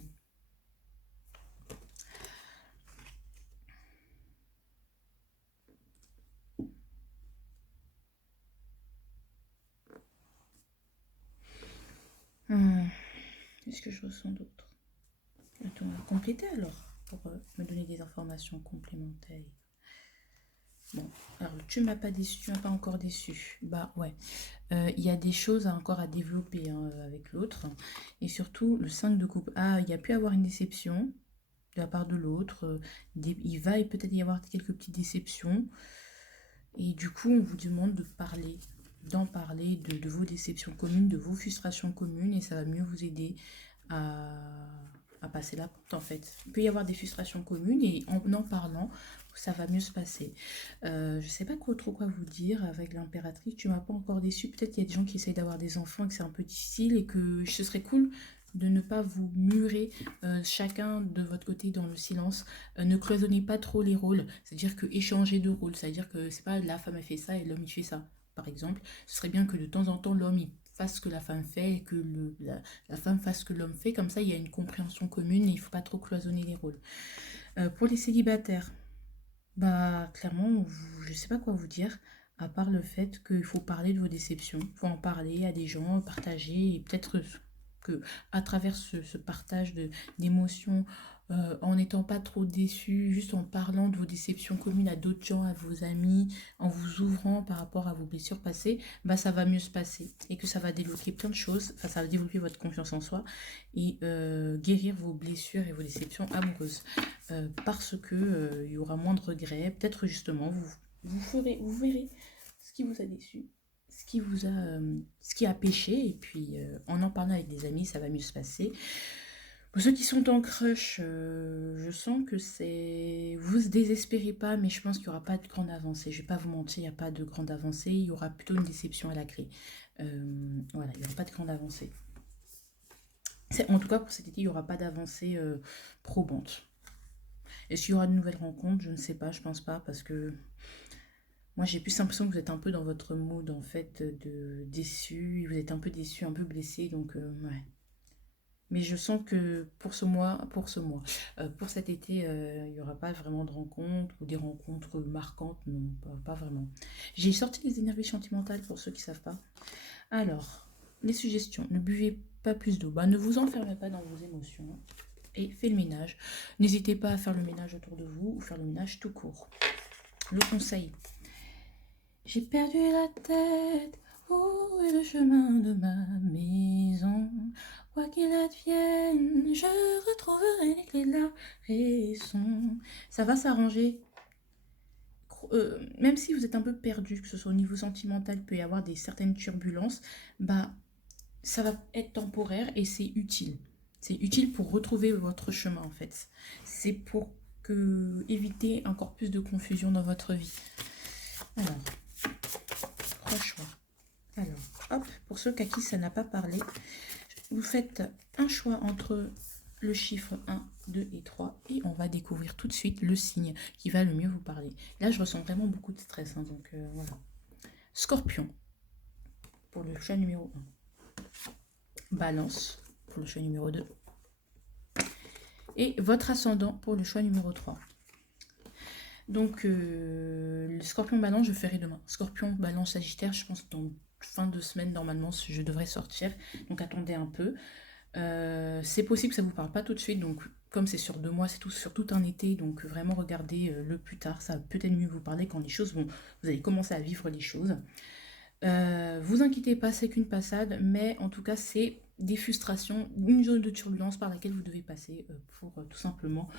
Qu'est-ce que je ressens d'autre? Attends, on va compléter alors pour me donner des informations complémentaires. Bon, alors tu m'as pas déçu, tu m'as pas encore déçu. Bah ouais, il y a des choses encore à développer hein, avec l'autre. Et surtout, le 5 de coupe. Ah, il y a pu avoir une déception de la part de l'autre. Il va peut-être y avoir quelques petites déceptions. Et du coup, on vous demande de parler, d'en parler, de vos déceptions communes, de vos frustrations communes. Et ça va mieux vous aider à passer la porte en fait. Il peut y avoir des frustrations communes et en parlant, ça va mieux se passer. Je sais pas trop quoi vous dire avec l'impératrice. Tu m'as pas encore déçu. Peut-être qu'il y a des gens qui essayent d'avoir des enfants et que c'est un peu difficile et que ce serait cool de ne pas vous murer chacun de votre côté dans le silence. Ne cloisonnez pas trop les rôles. C'est-à-dire que échanger de rôles. C'est-à-dire que c'est pas la femme a fait ça et l'homme il fait ça. Par exemple, ce serait bien que de temps en temps l'homme il fasse ce que la femme fait et que la femme fasse ce que l'homme fait. Comme ça, il y a une compréhension commune et il ne faut pas trop cloisonner les rôles. Pour les célibataires, bah clairement, je ne sais pas quoi vous dire, à part le fait qu'il faut parler de vos déceptions. Il faut en parler à des gens, partager, et peut-être que à travers ce partage d'émotions, en n'étant pas trop déçu, juste en parlant de vos déceptions communes à d'autres gens, à vos amis, en vous ouvrant par rapport à vos blessures passées, bah ça va mieux se passer et que ça va débloquer plein de choses, enfin ça va développer votre confiance en soi et guérir vos blessures et vos déceptions amoureuses. Parce que il y aura moins de regrets, peut-être justement vous verrez ce qui vous a déçu, ce qui a péché, et puis en parlant avec des amis, ça va mieux se passer. Pour ceux qui sont en crush, je sens que c'est... Vous ne désespérez pas, mais je pense qu'il n'y aura pas de grande avancée. Je ne vais pas vous mentir, il n'y a pas de grande avancée. Il y aura plutôt une déception à la clé. Voilà, il n'y aura pas de grande avancée. En tout cas, pour cet été, il n'y aura pas d'avancée probante. Est-ce qu'il y aura de nouvelles rencontres? Je ne sais pas, je pense pas, parce que moi j'ai plus l'impression que vous êtes un peu dans votre mood en fait de déçu, vous êtes un peu déçu, un peu blessé, donc ouais. Mais je sens que pour cet été, il n'y aura pas vraiment de rencontres ou des rencontres marquantes, non, pas vraiment. J'ai sorti les énergies sentimentales pour ceux qui ne savent pas. Alors, les suggestions. Ne buvez pas plus d'eau. Bah, ne vous enfermez pas dans vos émotions. Et faites le ménage. N'hésitez pas à faire le ménage autour de vous ou faire le ménage tout court. Le conseil. J'ai perdu la tête. Où est le chemin de ma maison? Quoi qu'il advienne, je retrouverai les clés de la raison. Ça va s'arranger. Même si vous êtes un peu perdu, que ce soit au niveau sentimental, il peut y avoir certaines turbulences, bah, ça va être temporaire et c'est utile. C'est utile pour retrouver votre chemin en fait. C'est pour éviter encore plus de confusion dans votre vie. Alors, 3 choix. Alors, hop, pour ceux à qui ça n'a pas parlé, vous faites un choix entre le chiffre 1, 2 et 3 et on va découvrir tout de suite le signe qui va le mieux vous parler. Là, je ressens vraiment beaucoup de stress, hein, donc voilà. Scorpion, pour le choix numéro 1. Balance, pour le choix numéro 2. Et votre ascendant pour le choix numéro 3. Donc, le Scorpion Balance, je ferai demain. Scorpion Balance Sagittaire, je pense dans fin de semaine, normalement, je devrais sortir. Donc, attendez un peu. C'est possible que ça ne vous parle pas tout de suite. Donc, comme c'est sur 2 mois, c'est tout sur tout un été. Donc, vraiment, regardez le plus tard. Ça va peut-être mieux vous parler quand les choses vont... Vous allez commencer à vivre les choses. Vous inquiétez pas, c'est qu'une passade. Mais en tout cas, c'est des frustrations, une zone de turbulence par laquelle vous devez passer pour tout simplement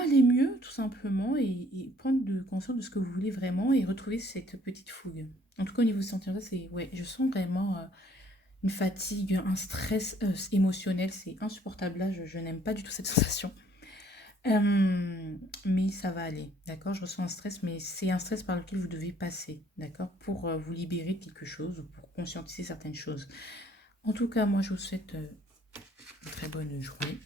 aller mieux, tout simplement, et prendre conscience de ce que vous voulez vraiment et retrouver cette petite fougue. En tout cas, au niveau sentimental, c'est, ouais, je sens vraiment une fatigue, un stress émotionnel, c'est insupportable. Là, je n'aime pas du tout cette sensation. Mais ça va aller, d'accord? Je ressens un stress, mais c'est un stress par lequel vous devez passer, d'accord? Pour vous libérer de quelque chose ou pour conscientiser certaines choses. En tout cas, moi, je vous souhaite une très bonne journée.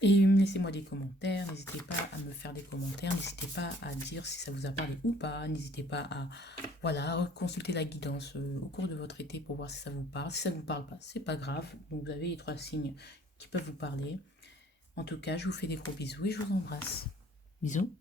Et laissez-moi des commentaires, n'hésitez pas à me faire des commentaires, n'hésitez pas à dire si ça vous a parlé ou pas, n'hésitez pas à consulter la guidance au cours de votre été pour voir si ça vous parle. Si ça ne vous parle pas, c'est pas grave. Donc vous avez les 3 signes qui peuvent vous parler. En tout cas, je vous fais des gros bisous et je vous embrasse. Bisous.